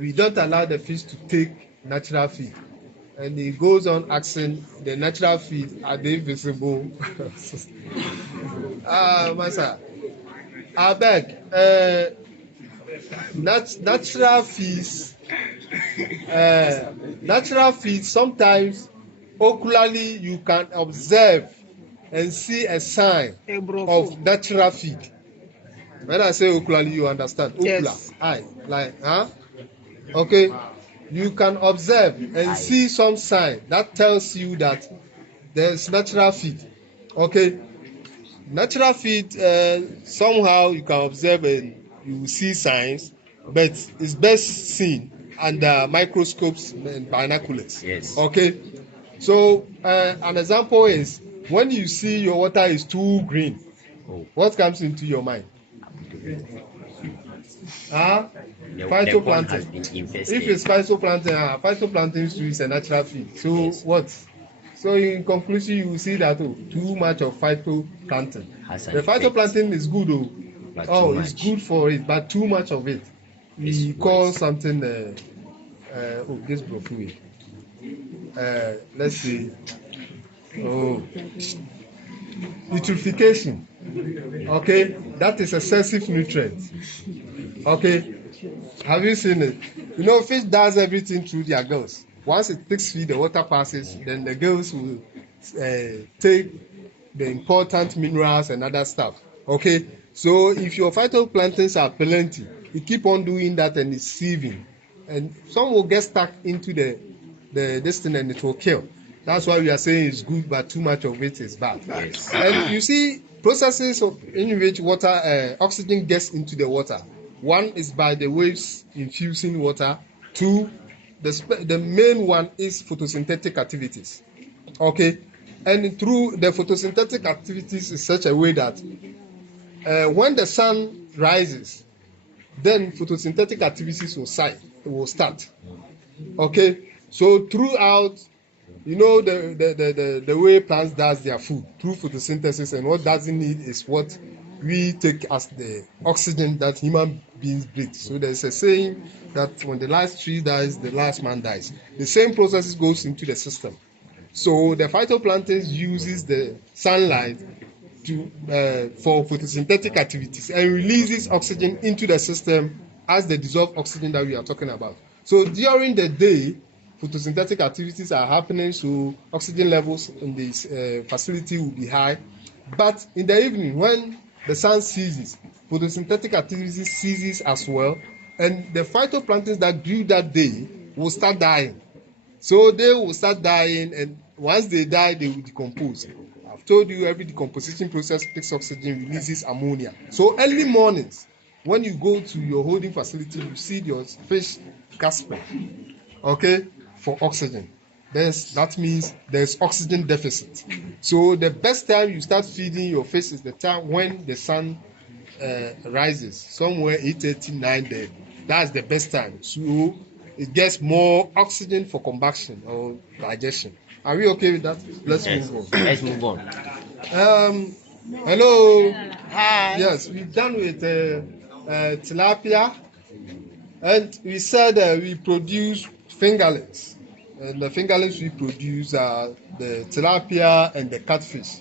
we don't allow the fish to take natural feed. And he goes on asking the natural feed, are they visible? Masa, I beg, natural feed, sometimes ocularly you can observe and see a sign of natural feed. When I say ocularly, you understand. Ocular, Yes. eye, like, okay. You can observe and see some sign that tells you that there's natural feed. Okay, natural feed, somehow you can observe and you see signs, but it's best seen under microscopes and binoculars. Yes. Okay, so an example is when you see your water is too green, what comes into your mind? Phytoplankton. If it's phytoplankton is a natural feed. So Yes. what? So in conclusion, you will see that too much of phytoplankton. The phytoplankton is good, But it's good for it, but too much of it. We call something this broccoli. Let's see. Eutrophication. Okay, that is excessive nutrient. Okay, have you seen it? You know, fish does everything through their gills. Once it takes feed, the water passes, then the gills will take the important minerals and other stuff. Okay, so if your phytoplanktons are plenty, you keep on doing that and it's sieving, and some will get stuck into the this thing and it will kill. That's why we are saying it's good, but too much of it is bad. Yes. And you see processes in which water oxygen gets into the water. One is by the waves infusing water. Two, the main one is photosynthetic activities. Okay, and through the photosynthetic activities in such a way that when the sun rises, then photosynthetic activities will start. Okay, so throughout, you know, the way plants does their food through photosynthesis, and what doesn't need is what we take as the oxygen that human beings breathe. So there's a saying that when the last tree dies, the last man dies. The same process goes into the system. So the phytoplankton uses the sunlight for photosynthetic activities and releases oxygen into the system as the dissolved oxygen that we are talking about. So during the day, photosynthetic activities are happening, so oxygen levels in this facility will be high. But in the evening, when the sun ceases, photosynthetic activity ceases as well, and the phytoplanktons that grew that day will start dying. So they will start dying, and once they die, they will decompose. I've told you every decomposition process takes oxygen, releases ammonia. So early mornings, when you go to your holding facility, you see your fish gasping, okay, for oxygen. That means there's oxygen deficit. So the best time you start feeding your fish is the time when the sun rises, somewhere 8:30, 9 there. That's the best time. So it gets more oxygen for combustion or digestion. Are we okay with that? Let's move on. Let's move on. Hello. Hi. Yes, we've done with tilapia, and we said we produce fingerlings. And the fingerlings we produce are the tilapia and the catfish.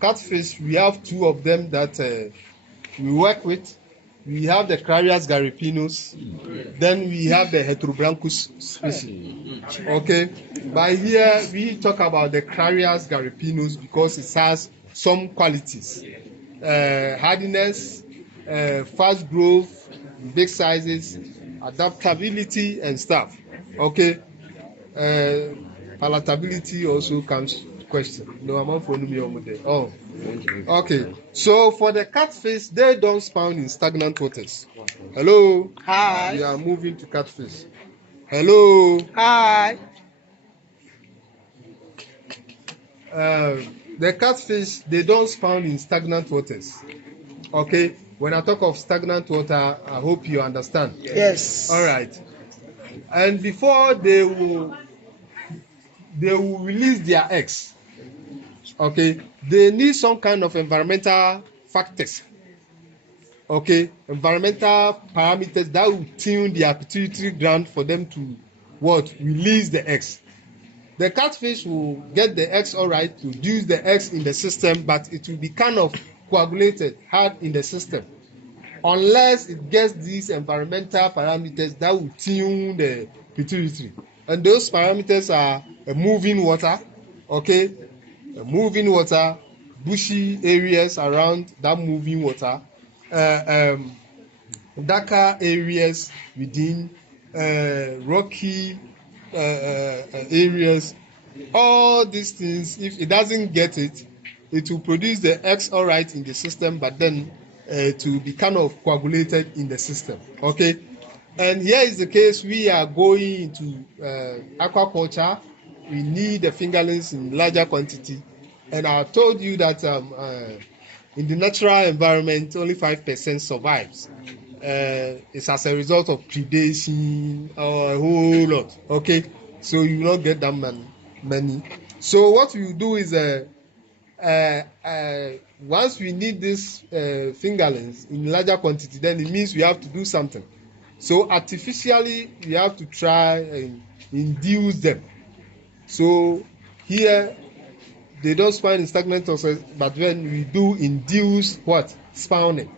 Catfish, we have two of them that we work with. We have the Crarias garipinos, then we have the Heterobranchus species. Okay, by here we talk about the Crarias garipinos because it has some qualities: hardiness, fast growth, big sizes, adaptability, and stuff. Okay. Palatability also comes to question. No, I'm not following me over there. Oh, okay. So for the catfish, they don't spawn in stagnant waters. Hello. Hi. We are moving to catfish. Hello. Hi. The catfish, they don't spawn in stagnant waters. Okay. When I talk of stagnant water, I hope you understand. Yes. All right. And before they will release their eggs, okay, they need some kind of environmental factors, okay, environmental parameters that will tune their pituitary gland for them to release the eggs. The catfish will get the eggs all right, produce the eggs in the system, but it will be kind of coagulated hard in the system unless it gets these environmental parameters that will tune the pituitary. And those parameters are a moving water, okay, a moving water, bushy areas around that moving water, darker areas within rocky areas. All these things, if it doesn't get it, it will produce the eggs all right in the system, but then to be kind of coagulated in the system, okay? And here is the case, we are going into aquaculture. We need the fingerlings in larger quantity. And I told you that in the natural environment, only 5% survives. It's as a result of predation or a whole lot, okay? So you will not get that many. So what we do is once we need these fingerlings in larger quantity, then it means we have to do something. So artificially, we have to try and induce them. So here, they don't spawn in stagnant process, but when we do induce spawning,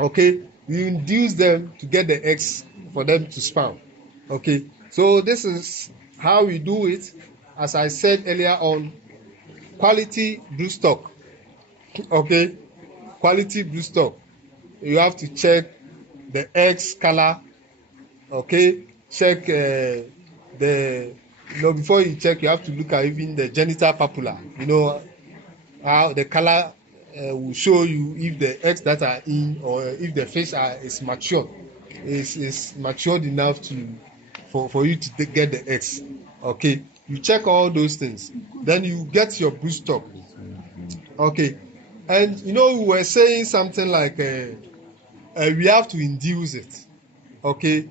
okay, we induce them to get the eggs for them to spawn, okay. So this is how we do it. As I said earlier on, quality broodstock, okay, quality broodstock. You have to check the eggs color, okay, check before you check, you have to look at even the genital papilla. You know how the color will show you if the eggs that are in, or if the fish is matured, is matured enough for you to get the eggs, okay. You check all those things, then you get your broodstock, okay. And you know, we were saying something like we have to induce it, okay,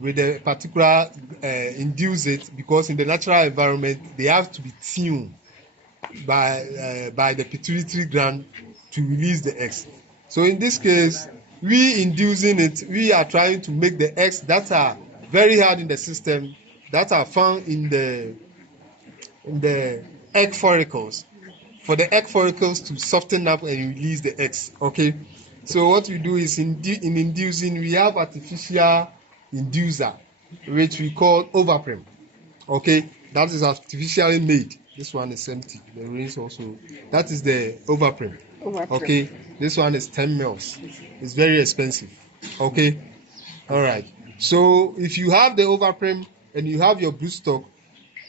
with a particular induce it, because in the natural environment they have to be tuned by the pituitary gland to release the eggs. So in this case, we inducing it, we are trying to make the eggs that are very hard in the system, that are found in the egg follicles, for the egg follicles to soften up and release the eggs. Okay, so what we do is in inducing, we have artificial inducer, which we call overprem. Okay, that is artificially made. This one is empty. The rings also. That is the overprem. Okay, this one is 10 mils. It's very expensive. Okay, all right. So if you have the overprem and you have your broodstock,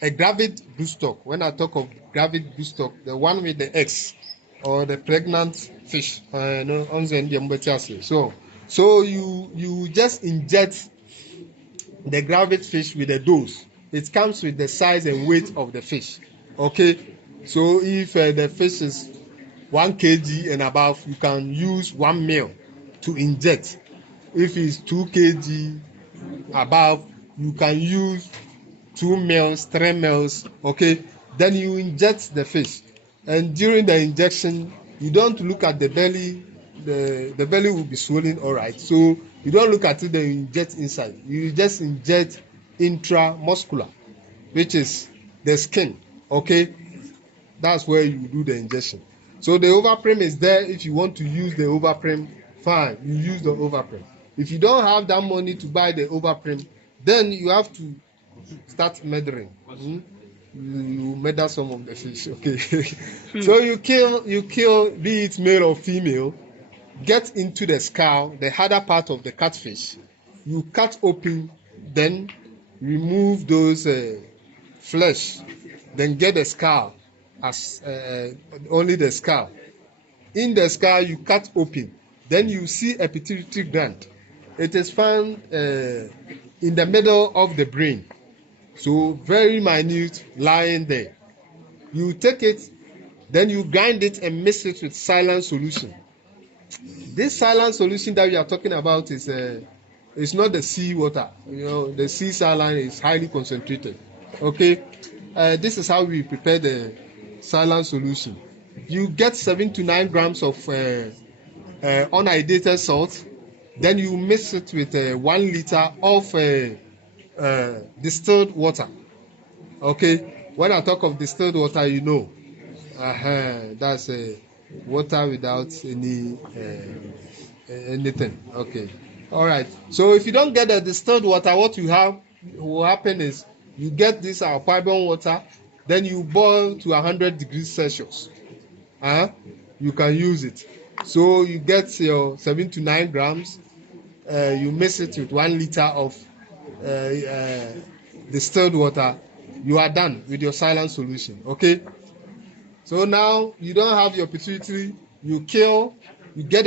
a gravid broodstock. When I talk of gravid broodstock, the one with the eggs or the pregnant fish. So you just inject the gravid fish with a dose. It comes with the size and weight of the fish. Okay, so if the fish is 1 kg and above, you can use 1 ml to inject. If it's 2 kg above, you can use 2 mils, 3 mils. Okay, then you inject the fish, and during the injection, you don't look at the belly. The belly will be swollen, all right. So you don't look at it, then you inject inside. You just inject intramuscular, which is the skin. Okay, that's where you do the injection. So the overprem is there. If you want to use the overprem, fine, you use the overprem. If you don't have that money to buy the overprem, then you have to start murdering. You murder some of the fish. Okay. So you kill, be it male or female, get into the skull, the harder part of the catfish. You cut open, then remove those flesh, then get the skull, as only the skull. In the skull, you cut open, then you see a pituitary gland. It is found in the middle of the brain, so very minute, lying there. You take it, then you grind it and mix it with saline solution. This saline solution that we are talking about is it's not the sea water. You know, the sea saline is highly concentrated. Okay, this is how we prepare the saline solution. You get 7 to 9 grams of unhydrated salt. Then you mix it with 1 liter of distilled water. Okay, when I talk of distilled water, you know, that's water without any anything. Okay, all right. So if you don't get the distilled water, what will happen is you get this aquarium water, then you boil to 100 degrees Celsius. You can use it. So you get your 7 to 9 grams. You mix it with 1 liter of distilled water. You are done with your saline solution. Okay. So now you don't have your pituitary. You kill. You get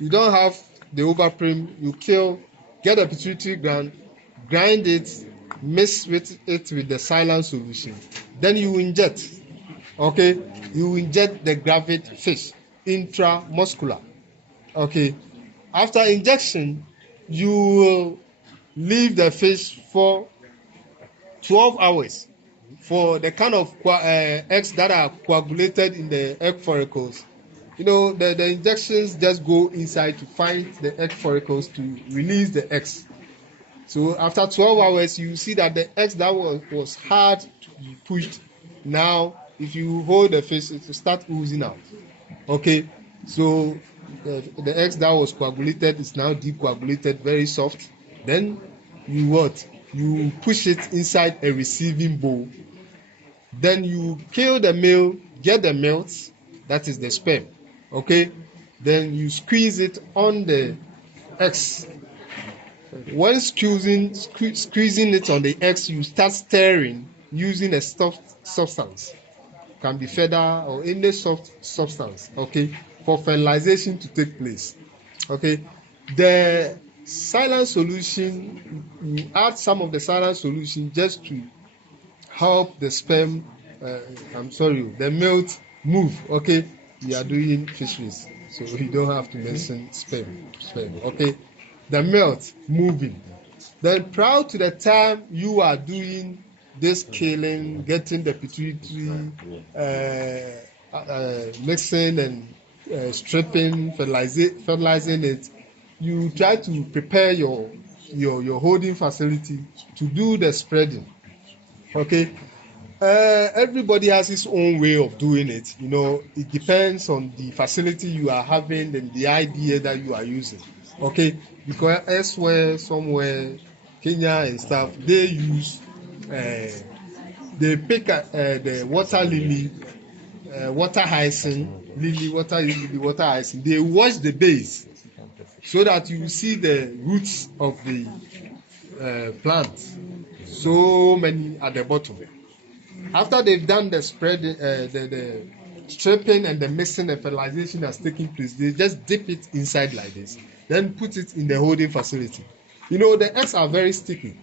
you don't have the overprem. You kill. Get a pituitary gland. Grind it. Mix with it with the saline solution. Then you inject. Okay. You inject the gravid fish intramuscular. Okay. After injection, you will leave the fish for 12 hours for the kind of eggs that are coagulated in the egg follicles. You know, the injections just go inside to find the egg follicles to release the eggs. So after 12 hours, you see that the eggs that was hard to be pushed, now if you hold the fish, it will start oozing out. Okay, so the eggs that was coagulated is now decoagulated, very soft. Then you push it inside a receiving bowl. Then you kill the male, get the males, that is the sperm. Okay, then you squeeze it on the eggs. When squeezing it on the eggs, you start stirring using a soft substance. Can be feather or any soft substance. Okay, for fertilization to take place. Okay, the saline solution, you add some of the saline solution just to help the sperm, the milk move. Okay, we are doing fisheries, so you don't have to mention sperm. Okay, the milk moving. Then prior to the time you are doing this killing, getting the pituitary, mixing and stripping, fertilizing it, you try to prepare your holding facility to do the spreading. Okay. Everybody has his own way of doing it. You know, it depends on the facility you are having and the idea that you are using. Okay, because elsewhere, somewhere, Kenya and stuff, they use, they pick the water lily, water hyacinth, water hyacinth. They wash the base so that you see the roots of the plant. So many at the bottom. After they've done the spread, the stripping and the mixing and fertilization that's taking place, they just dip it inside like this, then put it in the holding facility. You know, the eggs are very sticky.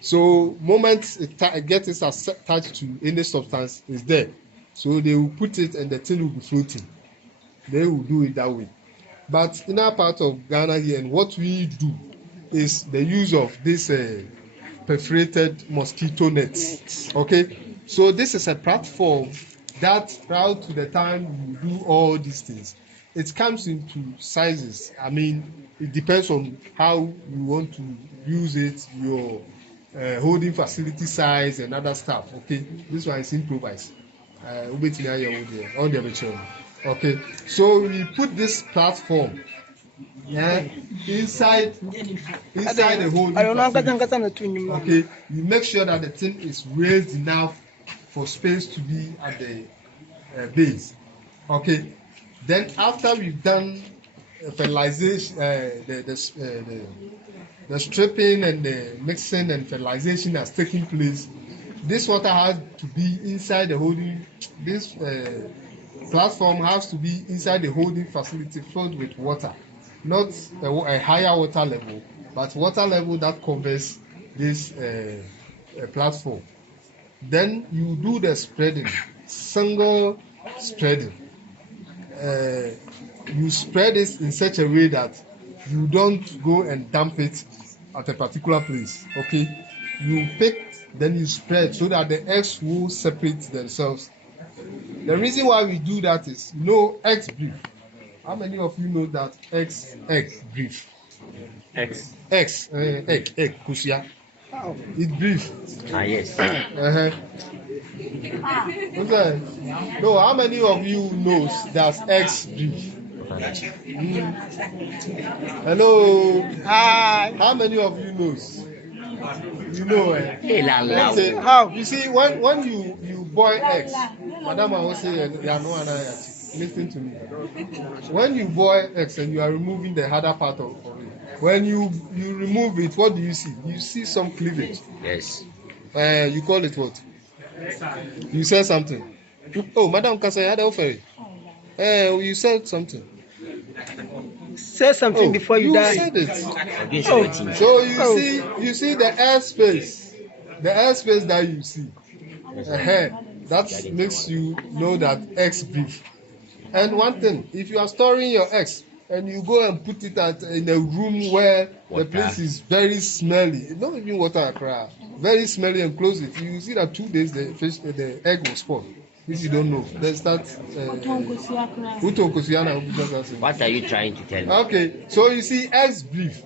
So, moment it gets attached to any substance, is there. So they will put it and the thing will be floating. They will do it that way. But in our part of Ghana here, and what we do is the use of this perforated mosquito nets. Okay. So this is a platform that throughout to the time you do all these things, it comes into sizes. I mean, it depends on how you want to use it, your holding facility size and other stuff. Okay, this one is improvised. Okay, so we put this platform inside the holding facility. Okay, you make sure that the thing is raised enough for space to be at the base. Okay. Then after we've done fertilization, the stripping and the mixing and fertilization that's taking place, this water has to be inside the holding. This platform has to be inside the holding facility filled with water, not a higher water level, but water level that covers this platform. Then you do the spreading, single spreading. You spread it in such a way that you don't go and dump it at a particular place. Okay, you pick, then you spread so that the eggs will separate themselves. The reason why we do that is, you know, eggs breathe. How many of you know that egg breathe? Egg, kushia. It breathes. Yes. Okay. No, how many of you knows that eggs breathe? Hello. Hi. How many of you knows? You know. How? You see, when you boil eggs, Madam, I will say, listen to me. When you boil eggs and you are removing the harder part of it, when you remove it, what do you see? You see some cleavage. Yes. You call it what? You said something. Oh, Madam Kasaya, you said something. Say something before you die. Said it. So you see the airspace that you see. That makes you know that eggs breathe. And one thing, if you are storing your eggs and you go and put it in a room where the place is very smelly, not even water cry, very smelly, and close it, you see that 2 days the egg will spoil. If you don't know, then start. What are you trying to tell me? Okay, so you see, eggs breathe.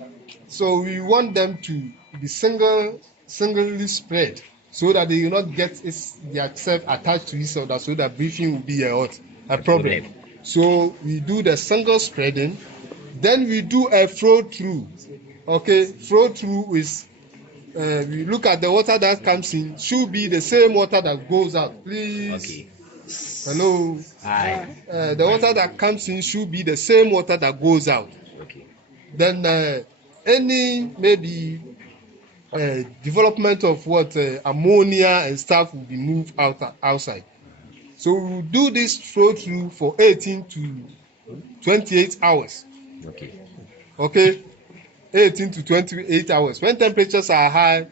So we want them to be singly spread, so that they will not get themselves attached to each other, so that breathing will be a problem. So we do the single spreading, then we do a flow through. Okay, flow through is we look at the water that comes in, should be the same water that goes out. Please. Okay. Hello. Hi. The water that comes in should be the same water that goes out. Okay. Then any maybe development of ammonia and stuff will be moved outside. So we will do this flow through for 18 to 28 hours. Okay. Okay. 18 to 28 hours. When temperatures are high,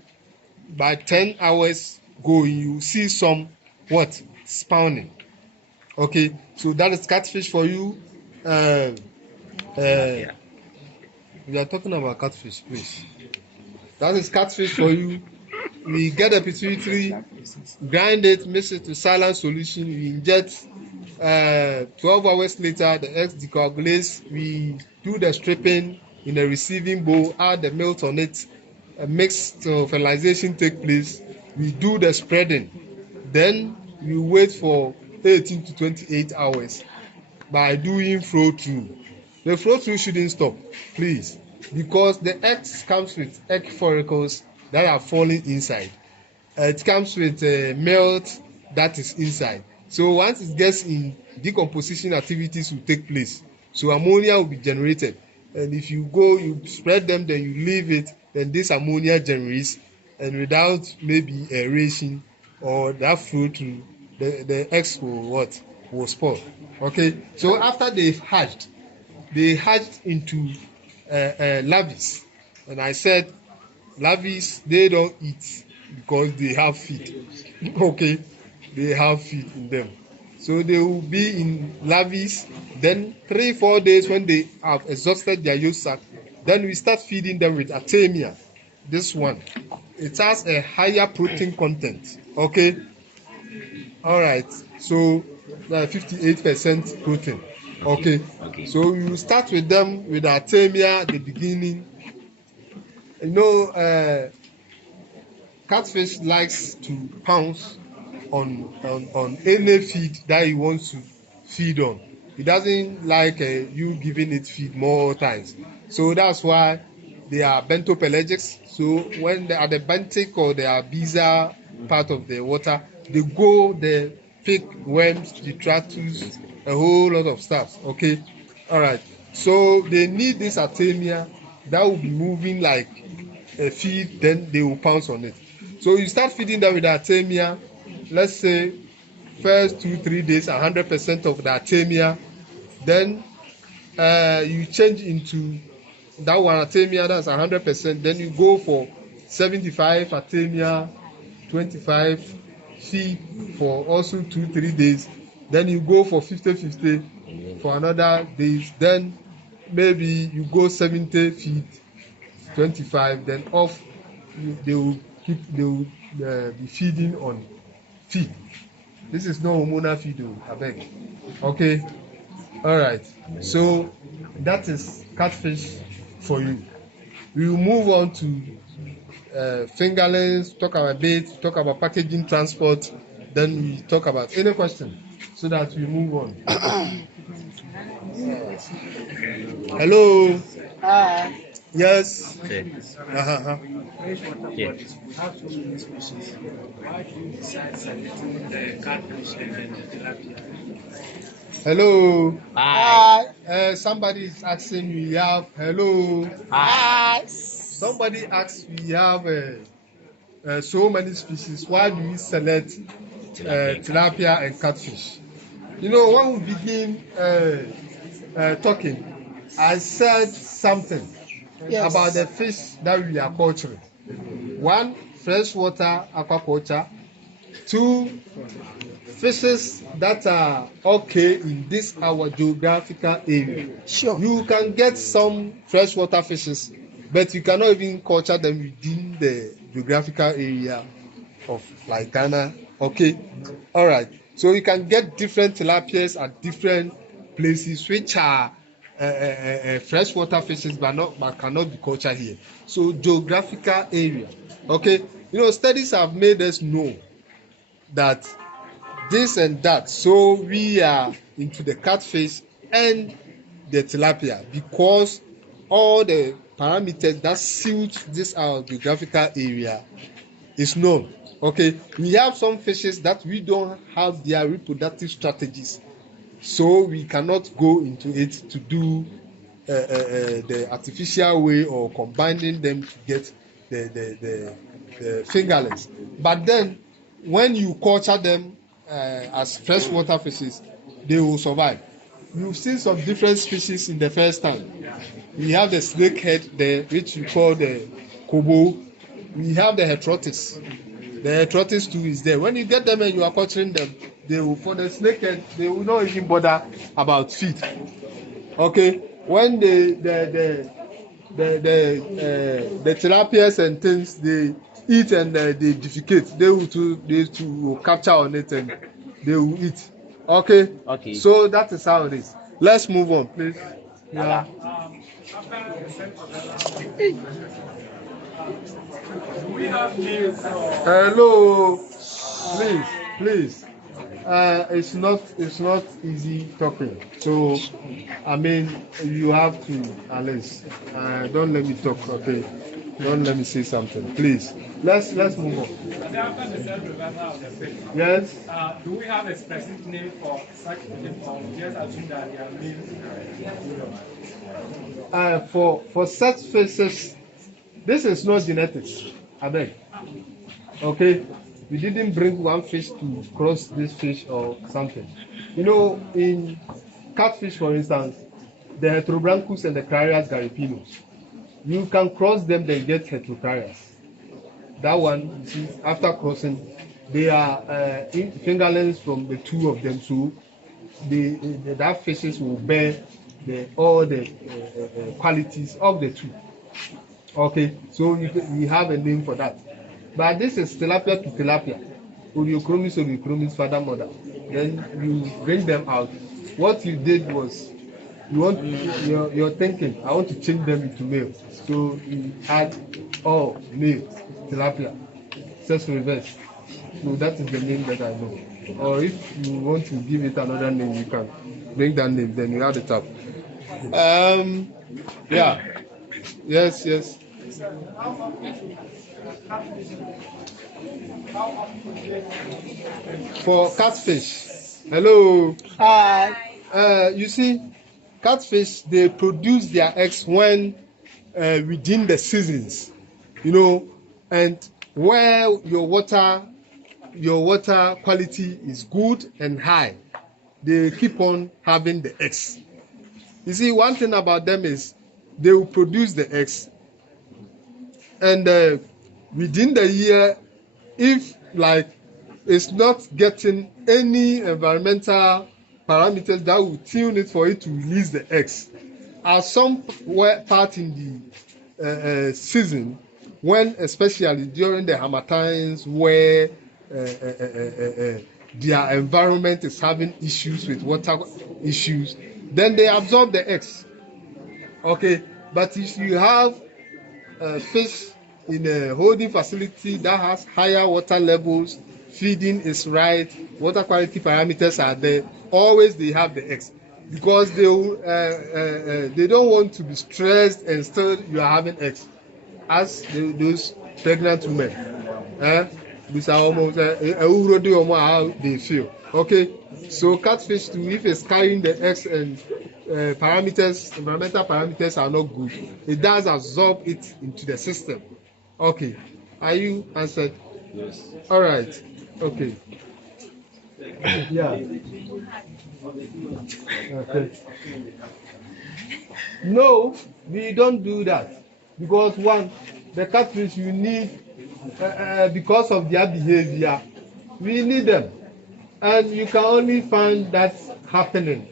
by 10 hours going, you see some spawning. Okay, so that is catfish for you. We are talking about catfish, please. That is catfish for you. We get a pituitary, grind it, mix it to saline solution. We inject 12 hours later, the eggs decoagulates. We do the stripping in a receiving bowl, add the milk on it, mixed fertilization take place. We do the spreading. Then we wait for 18 to 28 hours by doing flow through. The flow through shouldn't stop, please, because the eggs comes with egg follicles that are falling inside. It comes with milk that is inside. So once it gets in, decomposition activities will take place. So ammonia will be generated. And if you go, you spread them, then you leave it, then this ammonia generates, and without maybe aeration or that flow through, the eggs will spoil. Okay, so after they've hatched, they hatched into larvae. And I said, larvae, they don't eat because they have feed. Okay, they have feed in them. So they will be in larvae. Then 3-4 days when they have exhausted their yolk sac, then we start feeding them with Artemia. This one, it has a higher protein content. Okay, all right. So 58% protein. Okay. So you start with them with Artemia at the beginning. You know, catfish likes to pounce on any feed that he wants to feed on. He doesn't like you giving it feed more times. So that's why they are bentopelagics. So when they are the bentic or the abyssa part of the water, they go, they pick worms, detritus, a whole lot of stuff. Okay, all right. So they need this Artemia that will be moving like a feed, then they will pounce on it. So you start feeding them with Artemia. Let's say first 2-3 days, 100% of the Artemia. Then you change into that one Artemia, that's 100%. Then you go for 75 Artemia, 25 feed for also 2-3 days. Then you go for 50-50 for another days. Then maybe you go 70 feed, 25. Then off, they will be feeding on feed. This is no hormonal feed, I beg. Okay, all right. So that is catfish for you. We will move on to fingerlings, talk about bait, talk about packaging, transport. Then we talk about any question so that we move on. Hello. Hi. Yes. Yeah. We have so many species. Why do you decide selecting the catfish and the tilapia? Hello. Hi. Somebody is asking we have. Hello. Hi. Somebody asked we have so many species. Why do we select tilapia and catfish? You know, when we begin talking, I said something about the fish that we are culturing. 1, freshwater aquaculture. 2, fishes that are okay in this our geographical area. Sure. You can get some freshwater fishes, but you cannot even culture them within the geographical area of like Ghana. Okay, all right. So you can get different tilapias at different places which are freshwater fishes, but cannot be cultured here. So geographical area. Okay, you know, studies have made us know that this and that. So we are into the catfish and the tilapia because all the parameters that suit this our geographical area is known. Okay, we have some fishes that we don't have their reproductive strategies, so we cannot go into it to do the artificial way or combining them to get the fingerlings. But then when you culture them as freshwater fishes, they will survive. You've seen some different species in the first time. We have the snakehead there, which we call the kobo. We have the heterotis. The heterotis too is there. When you get them and you are culturing them, they will, for the snakehead, they will not even bother about feed. Okay, when the tilapias and things they eat and they defecate, they will capture on it and they will eat. Okay. Okay. So that is how it is. Let's move on, please. Yeah. After the set development, we have meals for Hello. Please. It's not easy talking. So, I mean, you have to at least don't let me talk. Okay. Don't let me say something, please. Let's move on. after the set reversal of the fish. Yes. Do we have a specific name for such fish, or just assume that they are named? For such fishes, this is not genetics. I beg. Okay, we didn't bring one fish to cross this fish or something. You know, in catfish, for instance, the heterobranchus and the Carias garipinos, you can cross them, then get heterocarias. That one, you see, after crossing, they are fingerlings from the two of them, so that fishes will bear all the qualities of the two. Okay, so we have a name for that. But this is tilapia to tilapia, Oriochromis, father, mother. Then you bring them out. What you did was, you're thinking, I want to change them into male. So you add all male tilapia, sex reverse. So that is the name that I know. Or if you want to give it another name, you can bring that name. Then you add it up. Yeah. Yes. For catfish. Hello. Hi. You see, catfish, they produce their eggs when within the seasons, you know, and where your water quality is good and high, they keep on having the eggs. You see, one thing about them is they will produce the eggs, and within the year, if like it's not getting any environmental parameters that will tune it for it to release the eggs, at some part in the season, when especially during the harmattan where their environment is having issues with water issues, then they absorb the eggs. Okay, but if you have fish in a holding facility that has higher water levels, feeding is right, water quality parameters are there, always they have the eggs, because they don't want to be stressed and still you are having eggs, as those pregnant women. These are almost how they feel. Okay, so catfish too, if it's carrying the eggs and environmental parameters are not good, it does absorb it into the system. Okay, are you answered? Yes. All right. Okay. Yeah. Okay. No, we don't do that, because one, the catfish you need, because of their behavior, we need them, and you can only find that happening,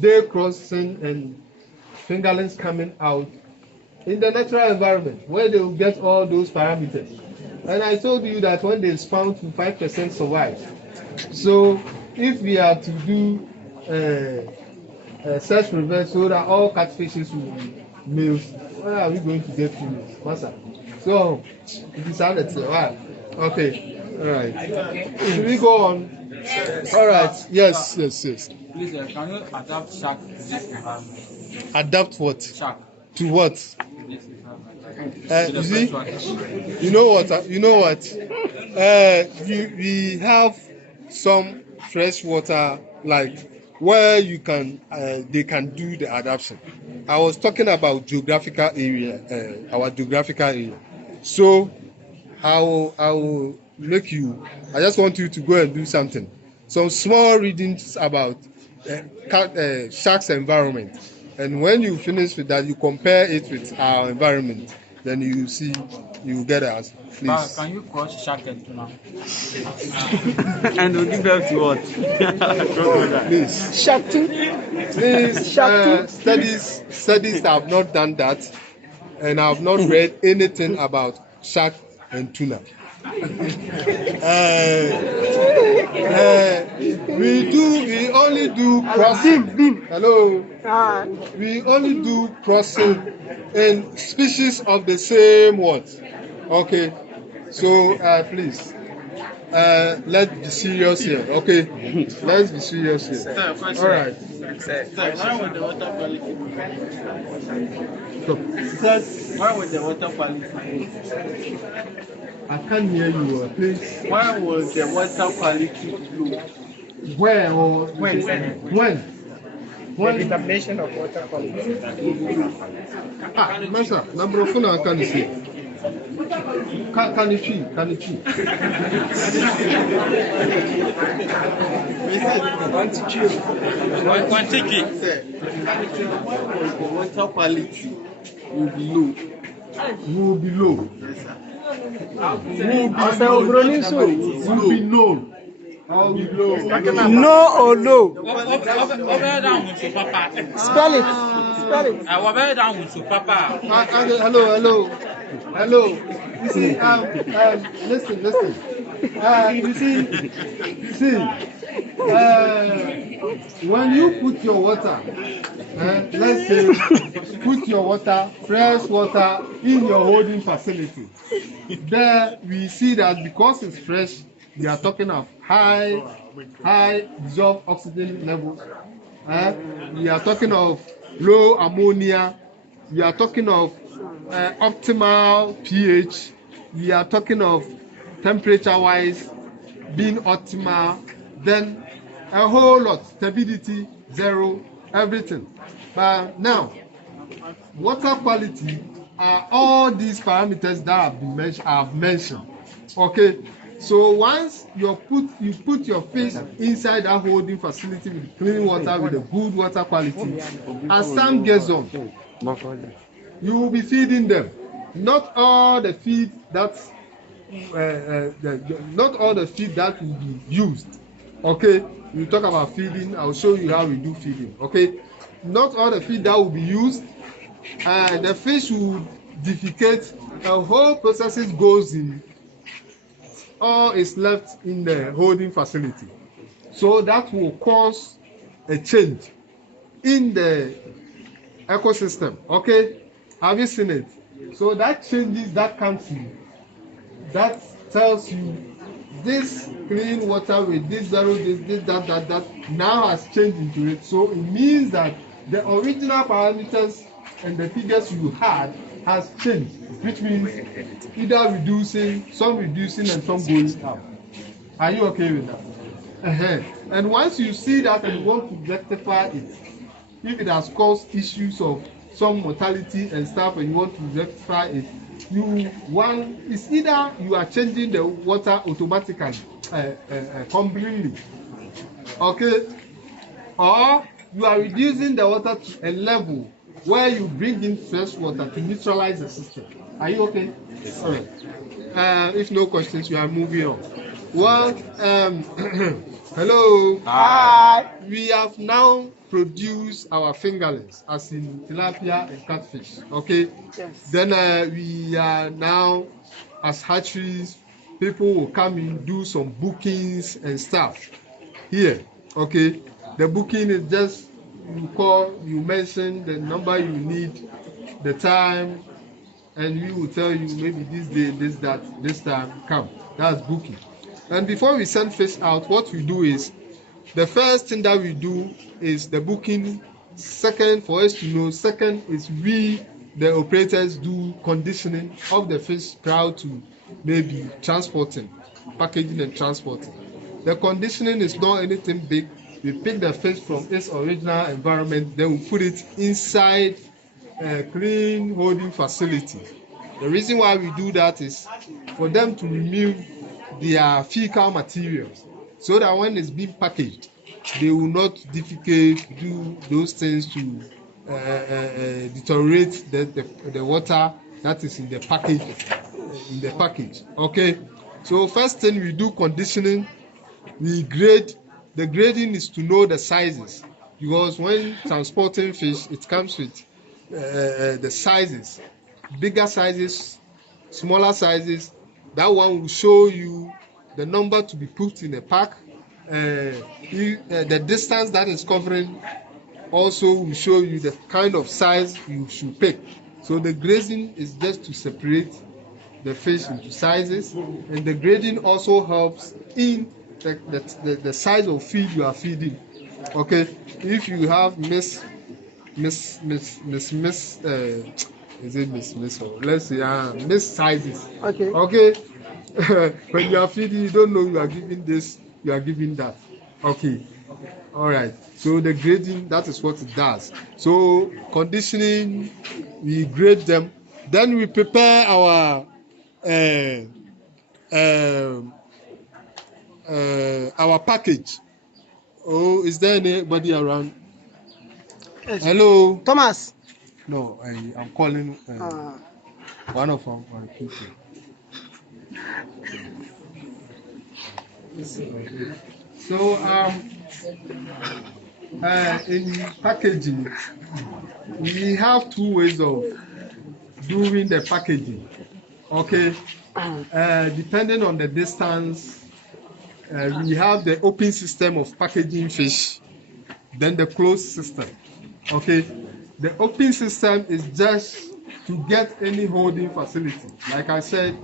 day crossing and fingerlings coming out in the natural environment where they will get all those parameters. And I told you that when they spawn to 5% survive. So if we are to do search reverse so that all catfishes will be males, where are we going to get females? Massa. So it is hard to say. Wow. Okay. All right. Should we go on? All right. Yes. Please, can you adapt shark to this environment? Adapt what? Shark To what? to this environment. You see, you know what? We have some fresh water, like where you can, they can do the adaptation. I was talking about geographical area, our geographical area. So I will make you. I just want you to go and do something. Some small readings about shark's environment, and when you finish with that, you compare it with our environment. Then you see, you get us. Please. Can you cross shark and tuna? And we'll give them to what? Please. Shark too. Please. Studies have not done that, and I have not read anything about shark and tuna. We only do crossing. Hello. We only do crossing in species of the same what? Okay. So please, let's be serious here. Okay. Let's be serious here. Sir, first, All right. sir, why would the water quality be? Why would the water quality? I can't hear you, please. Why would the water quality low? Where or When? When? Determination of water quality. Master, number of phone can you see? Can you see? Can you see? One ticket. Sir, the water quality will be low. Will be low. Yes, sir. Will be known. How we low? No or low? Spell it. Spell it. Hello. You see, listen. You see, when you put your water, let's say, put your water, fresh water, in your holding facility. There we see that because it's fresh, we are talking of high dissolved oxygen levels. We are talking of low ammonia. We are talking of optimal pH. We are talking of temperature-wise being optimal. Then a whole lot, stability, zero, everything. But now, water quality are all these parameters that I've mentioned. Okay. So once you put your fish inside that holding facility with clean water with a good water quality, as time gets on, you will be feeding them. Not all the feed that will be used. Okay, we talk about feeding. I'll show you how we do feeding. Okay, not all the feed that will be used. The fish will defecate. The whole process goes in. All is left in the holding facility. So that will cause a change in the ecosystem. Okay? Have you seen it? So that changes that comes in. That tells you this clean water with this zero, this, that now has changed into it. So it means that the original parameters and the figures you had has changed, which means either reducing and some going up. Are you okay with that? And once you see that and you want to rectify it, if it has caused issues of some mortality and stuff and you want to rectify it, it's either you are changing the water automatically, completely, okay, or you are reducing the water to a level where you bring in fresh water to neutralize the system. Are you okay? Yes. All right. If no questions, we are moving on. Well, hello. Hi. We have now produced our fingerlings, as in tilapia and catfish. Okay. Yes. Then we are now, as hatcheries, people will come in, do some bookings and stuff here. Okay. The booking is just you call, you mention the number you need, the time, and we will tell you maybe this day, this, that, this time, come. That's booking. And before we send fish out, what we do is, the first thing that we do is the booking. Second, for us to know, second is we, the operators, do conditioning of the fish prior to maybe transporting, packaging and transporting. The conditioning is not anything big. We pick the fish from its original environment, then we put it inside a clean holding facility. The reason why we do that is for them to remove their fecal materials, so that when it's being packaged, they will not defecate, do those things to deteriorate the water that is in the package. Okay, so first thing we do conditioning, we grade. The grading is to know the sizes, because when transporting fish, it comes with the sizes, bigger sizes, smaller sizes, That one will show you the number to be put in a pack. The distance that is covering also will show you the kind of size you should pick. So the grazing is just to separate the fish into sizes, and the grading also helps in the size of feed you are feeding. Okay, if you have miss is it miss or let's say miss sizes. Okay. When you are feeding, you don't know you are giving this, you are giving that. Okay. All right. So the grading, that is what it does. So conditioning, we grade them, then we prepare our package. Oh, is there anybody around? Hello, Thomas. No, I'm calling one of our people. So in packaging, we have two ways of doing the packaging. Okay, depending on the distance, we have the open system of packaging fish, then the closed system. Okay, the open system is just to get any holding facility. Like I said,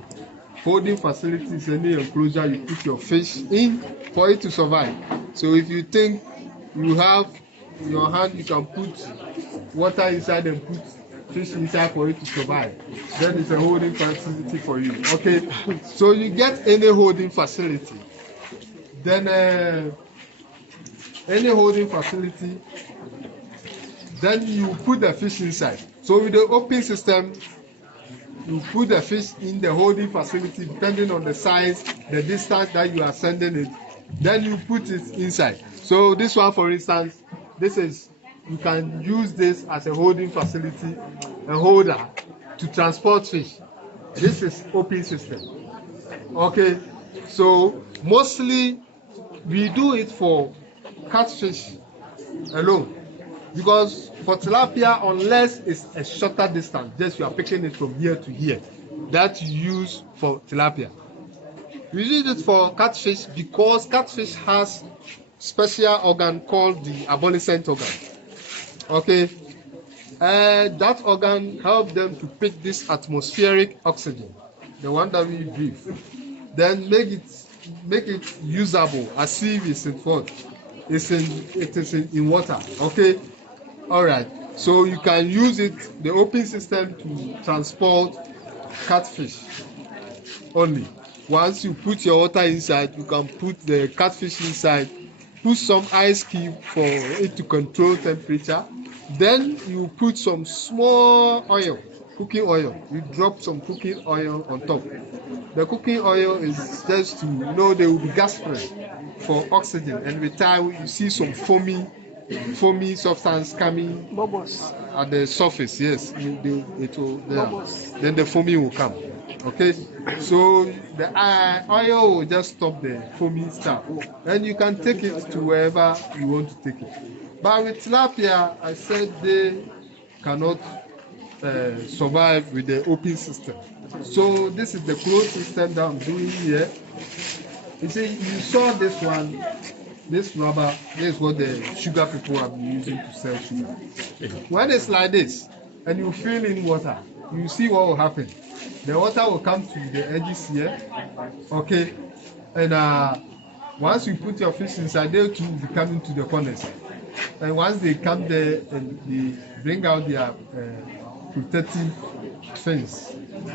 holding facility is any enclosure you put your fish in for it to survive. So if you think you have in your hand, you can put water inside and put fish inside for it to survive, then it's a holding facility for you. Okay, so you get any holding facility, then any holding facility, then you put the fish inside. So with the open system, you put the fish in the holding facility depending on the size, the distance that you are sending it, then you put it inside. So this one, for instance, you can use this as a holding facility, a holder to transport fish. This is open system. Okay, so mostly we do it for catfish alone, because for tilapia, unless it's a shorter distance, just you are picking it from here to here, that you use for tilapia. We use it for catfish because catfish has special organ called the aboliscent organ. Okay, that organ helps them to pick this atmospheric oxygen, the one that we breathe, then make it usable as if it's in food. It is in water. Okay, all right. So you can use it, the open system, to transport catfish only. Once you put your water inside, you can put the catfish inside, put some ice cube for it to control temperature. Then you put some small oil, cooking oil. You drop some cooking oil on top. The cooking oil is just to there will be gas spread for oxygen, and with time you see some foamy substance coming Bubbles. at the surface. Yes, then the foamy will come. Okay, so the oil will just stop the foamy stuff, and you can take it to wherever you want to take it. But with tilapia, I said they cannot survive with the open system. So this is the closed system that I'm doing here. You see, you saw this one, this rubber. This is what the sugar people have been using to sell sugar. When it's like this, and you fill in water, you see what will happen. The water will come to the edges here, okay, and once you put your fish inside, they too will be coming to the corners. And once they come there, and they bring out their protective fence,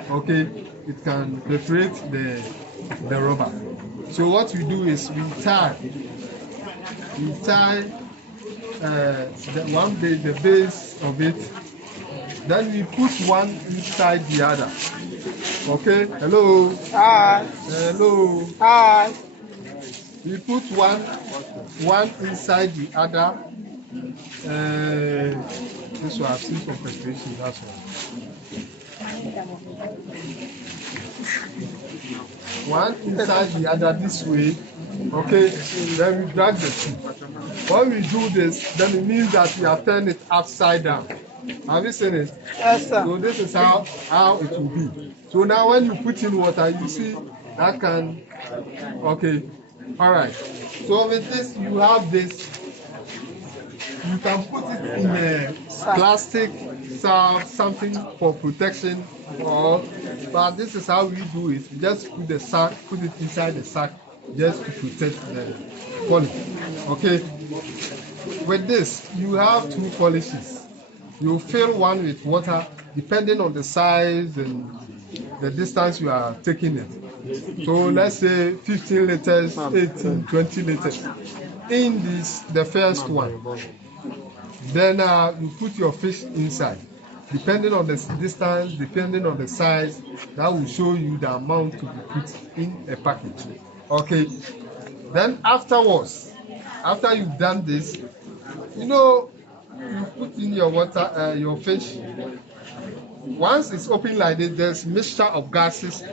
okay, it can perforate the rubber. So what we do is we tie the base of it, then we put one inside the other. Okay, hello. Hi. Hello. Hi. We put one inside the other. This one I've seen some preparation, that's one. One inside the other this way. Okay, then we drag the two. When we do this, then it means that we have turned it upside down. Have you seen it? Yes, sir. So this is how it will be. So now when you put in water, you see that can, okay, all right. So with this, you have this. You can put it in a plastic sack, something for protection, but this is how we do it. You just put the sack, put it inside the sack, just to protect the pollen. Okay. With this, you have two polishes. You fill one with water, depending on the size and the distance you are taking it. So let's say 15 liters, 18, 20 liters. In this, the first one. Then you put your fish inside. Depending on the distance, depending on the size, that will show you the amount to be put in a package. Okay. Then afterwards, after you've done this, you know, you put in your water, your fish. Once it's open like this, there's mixture of gases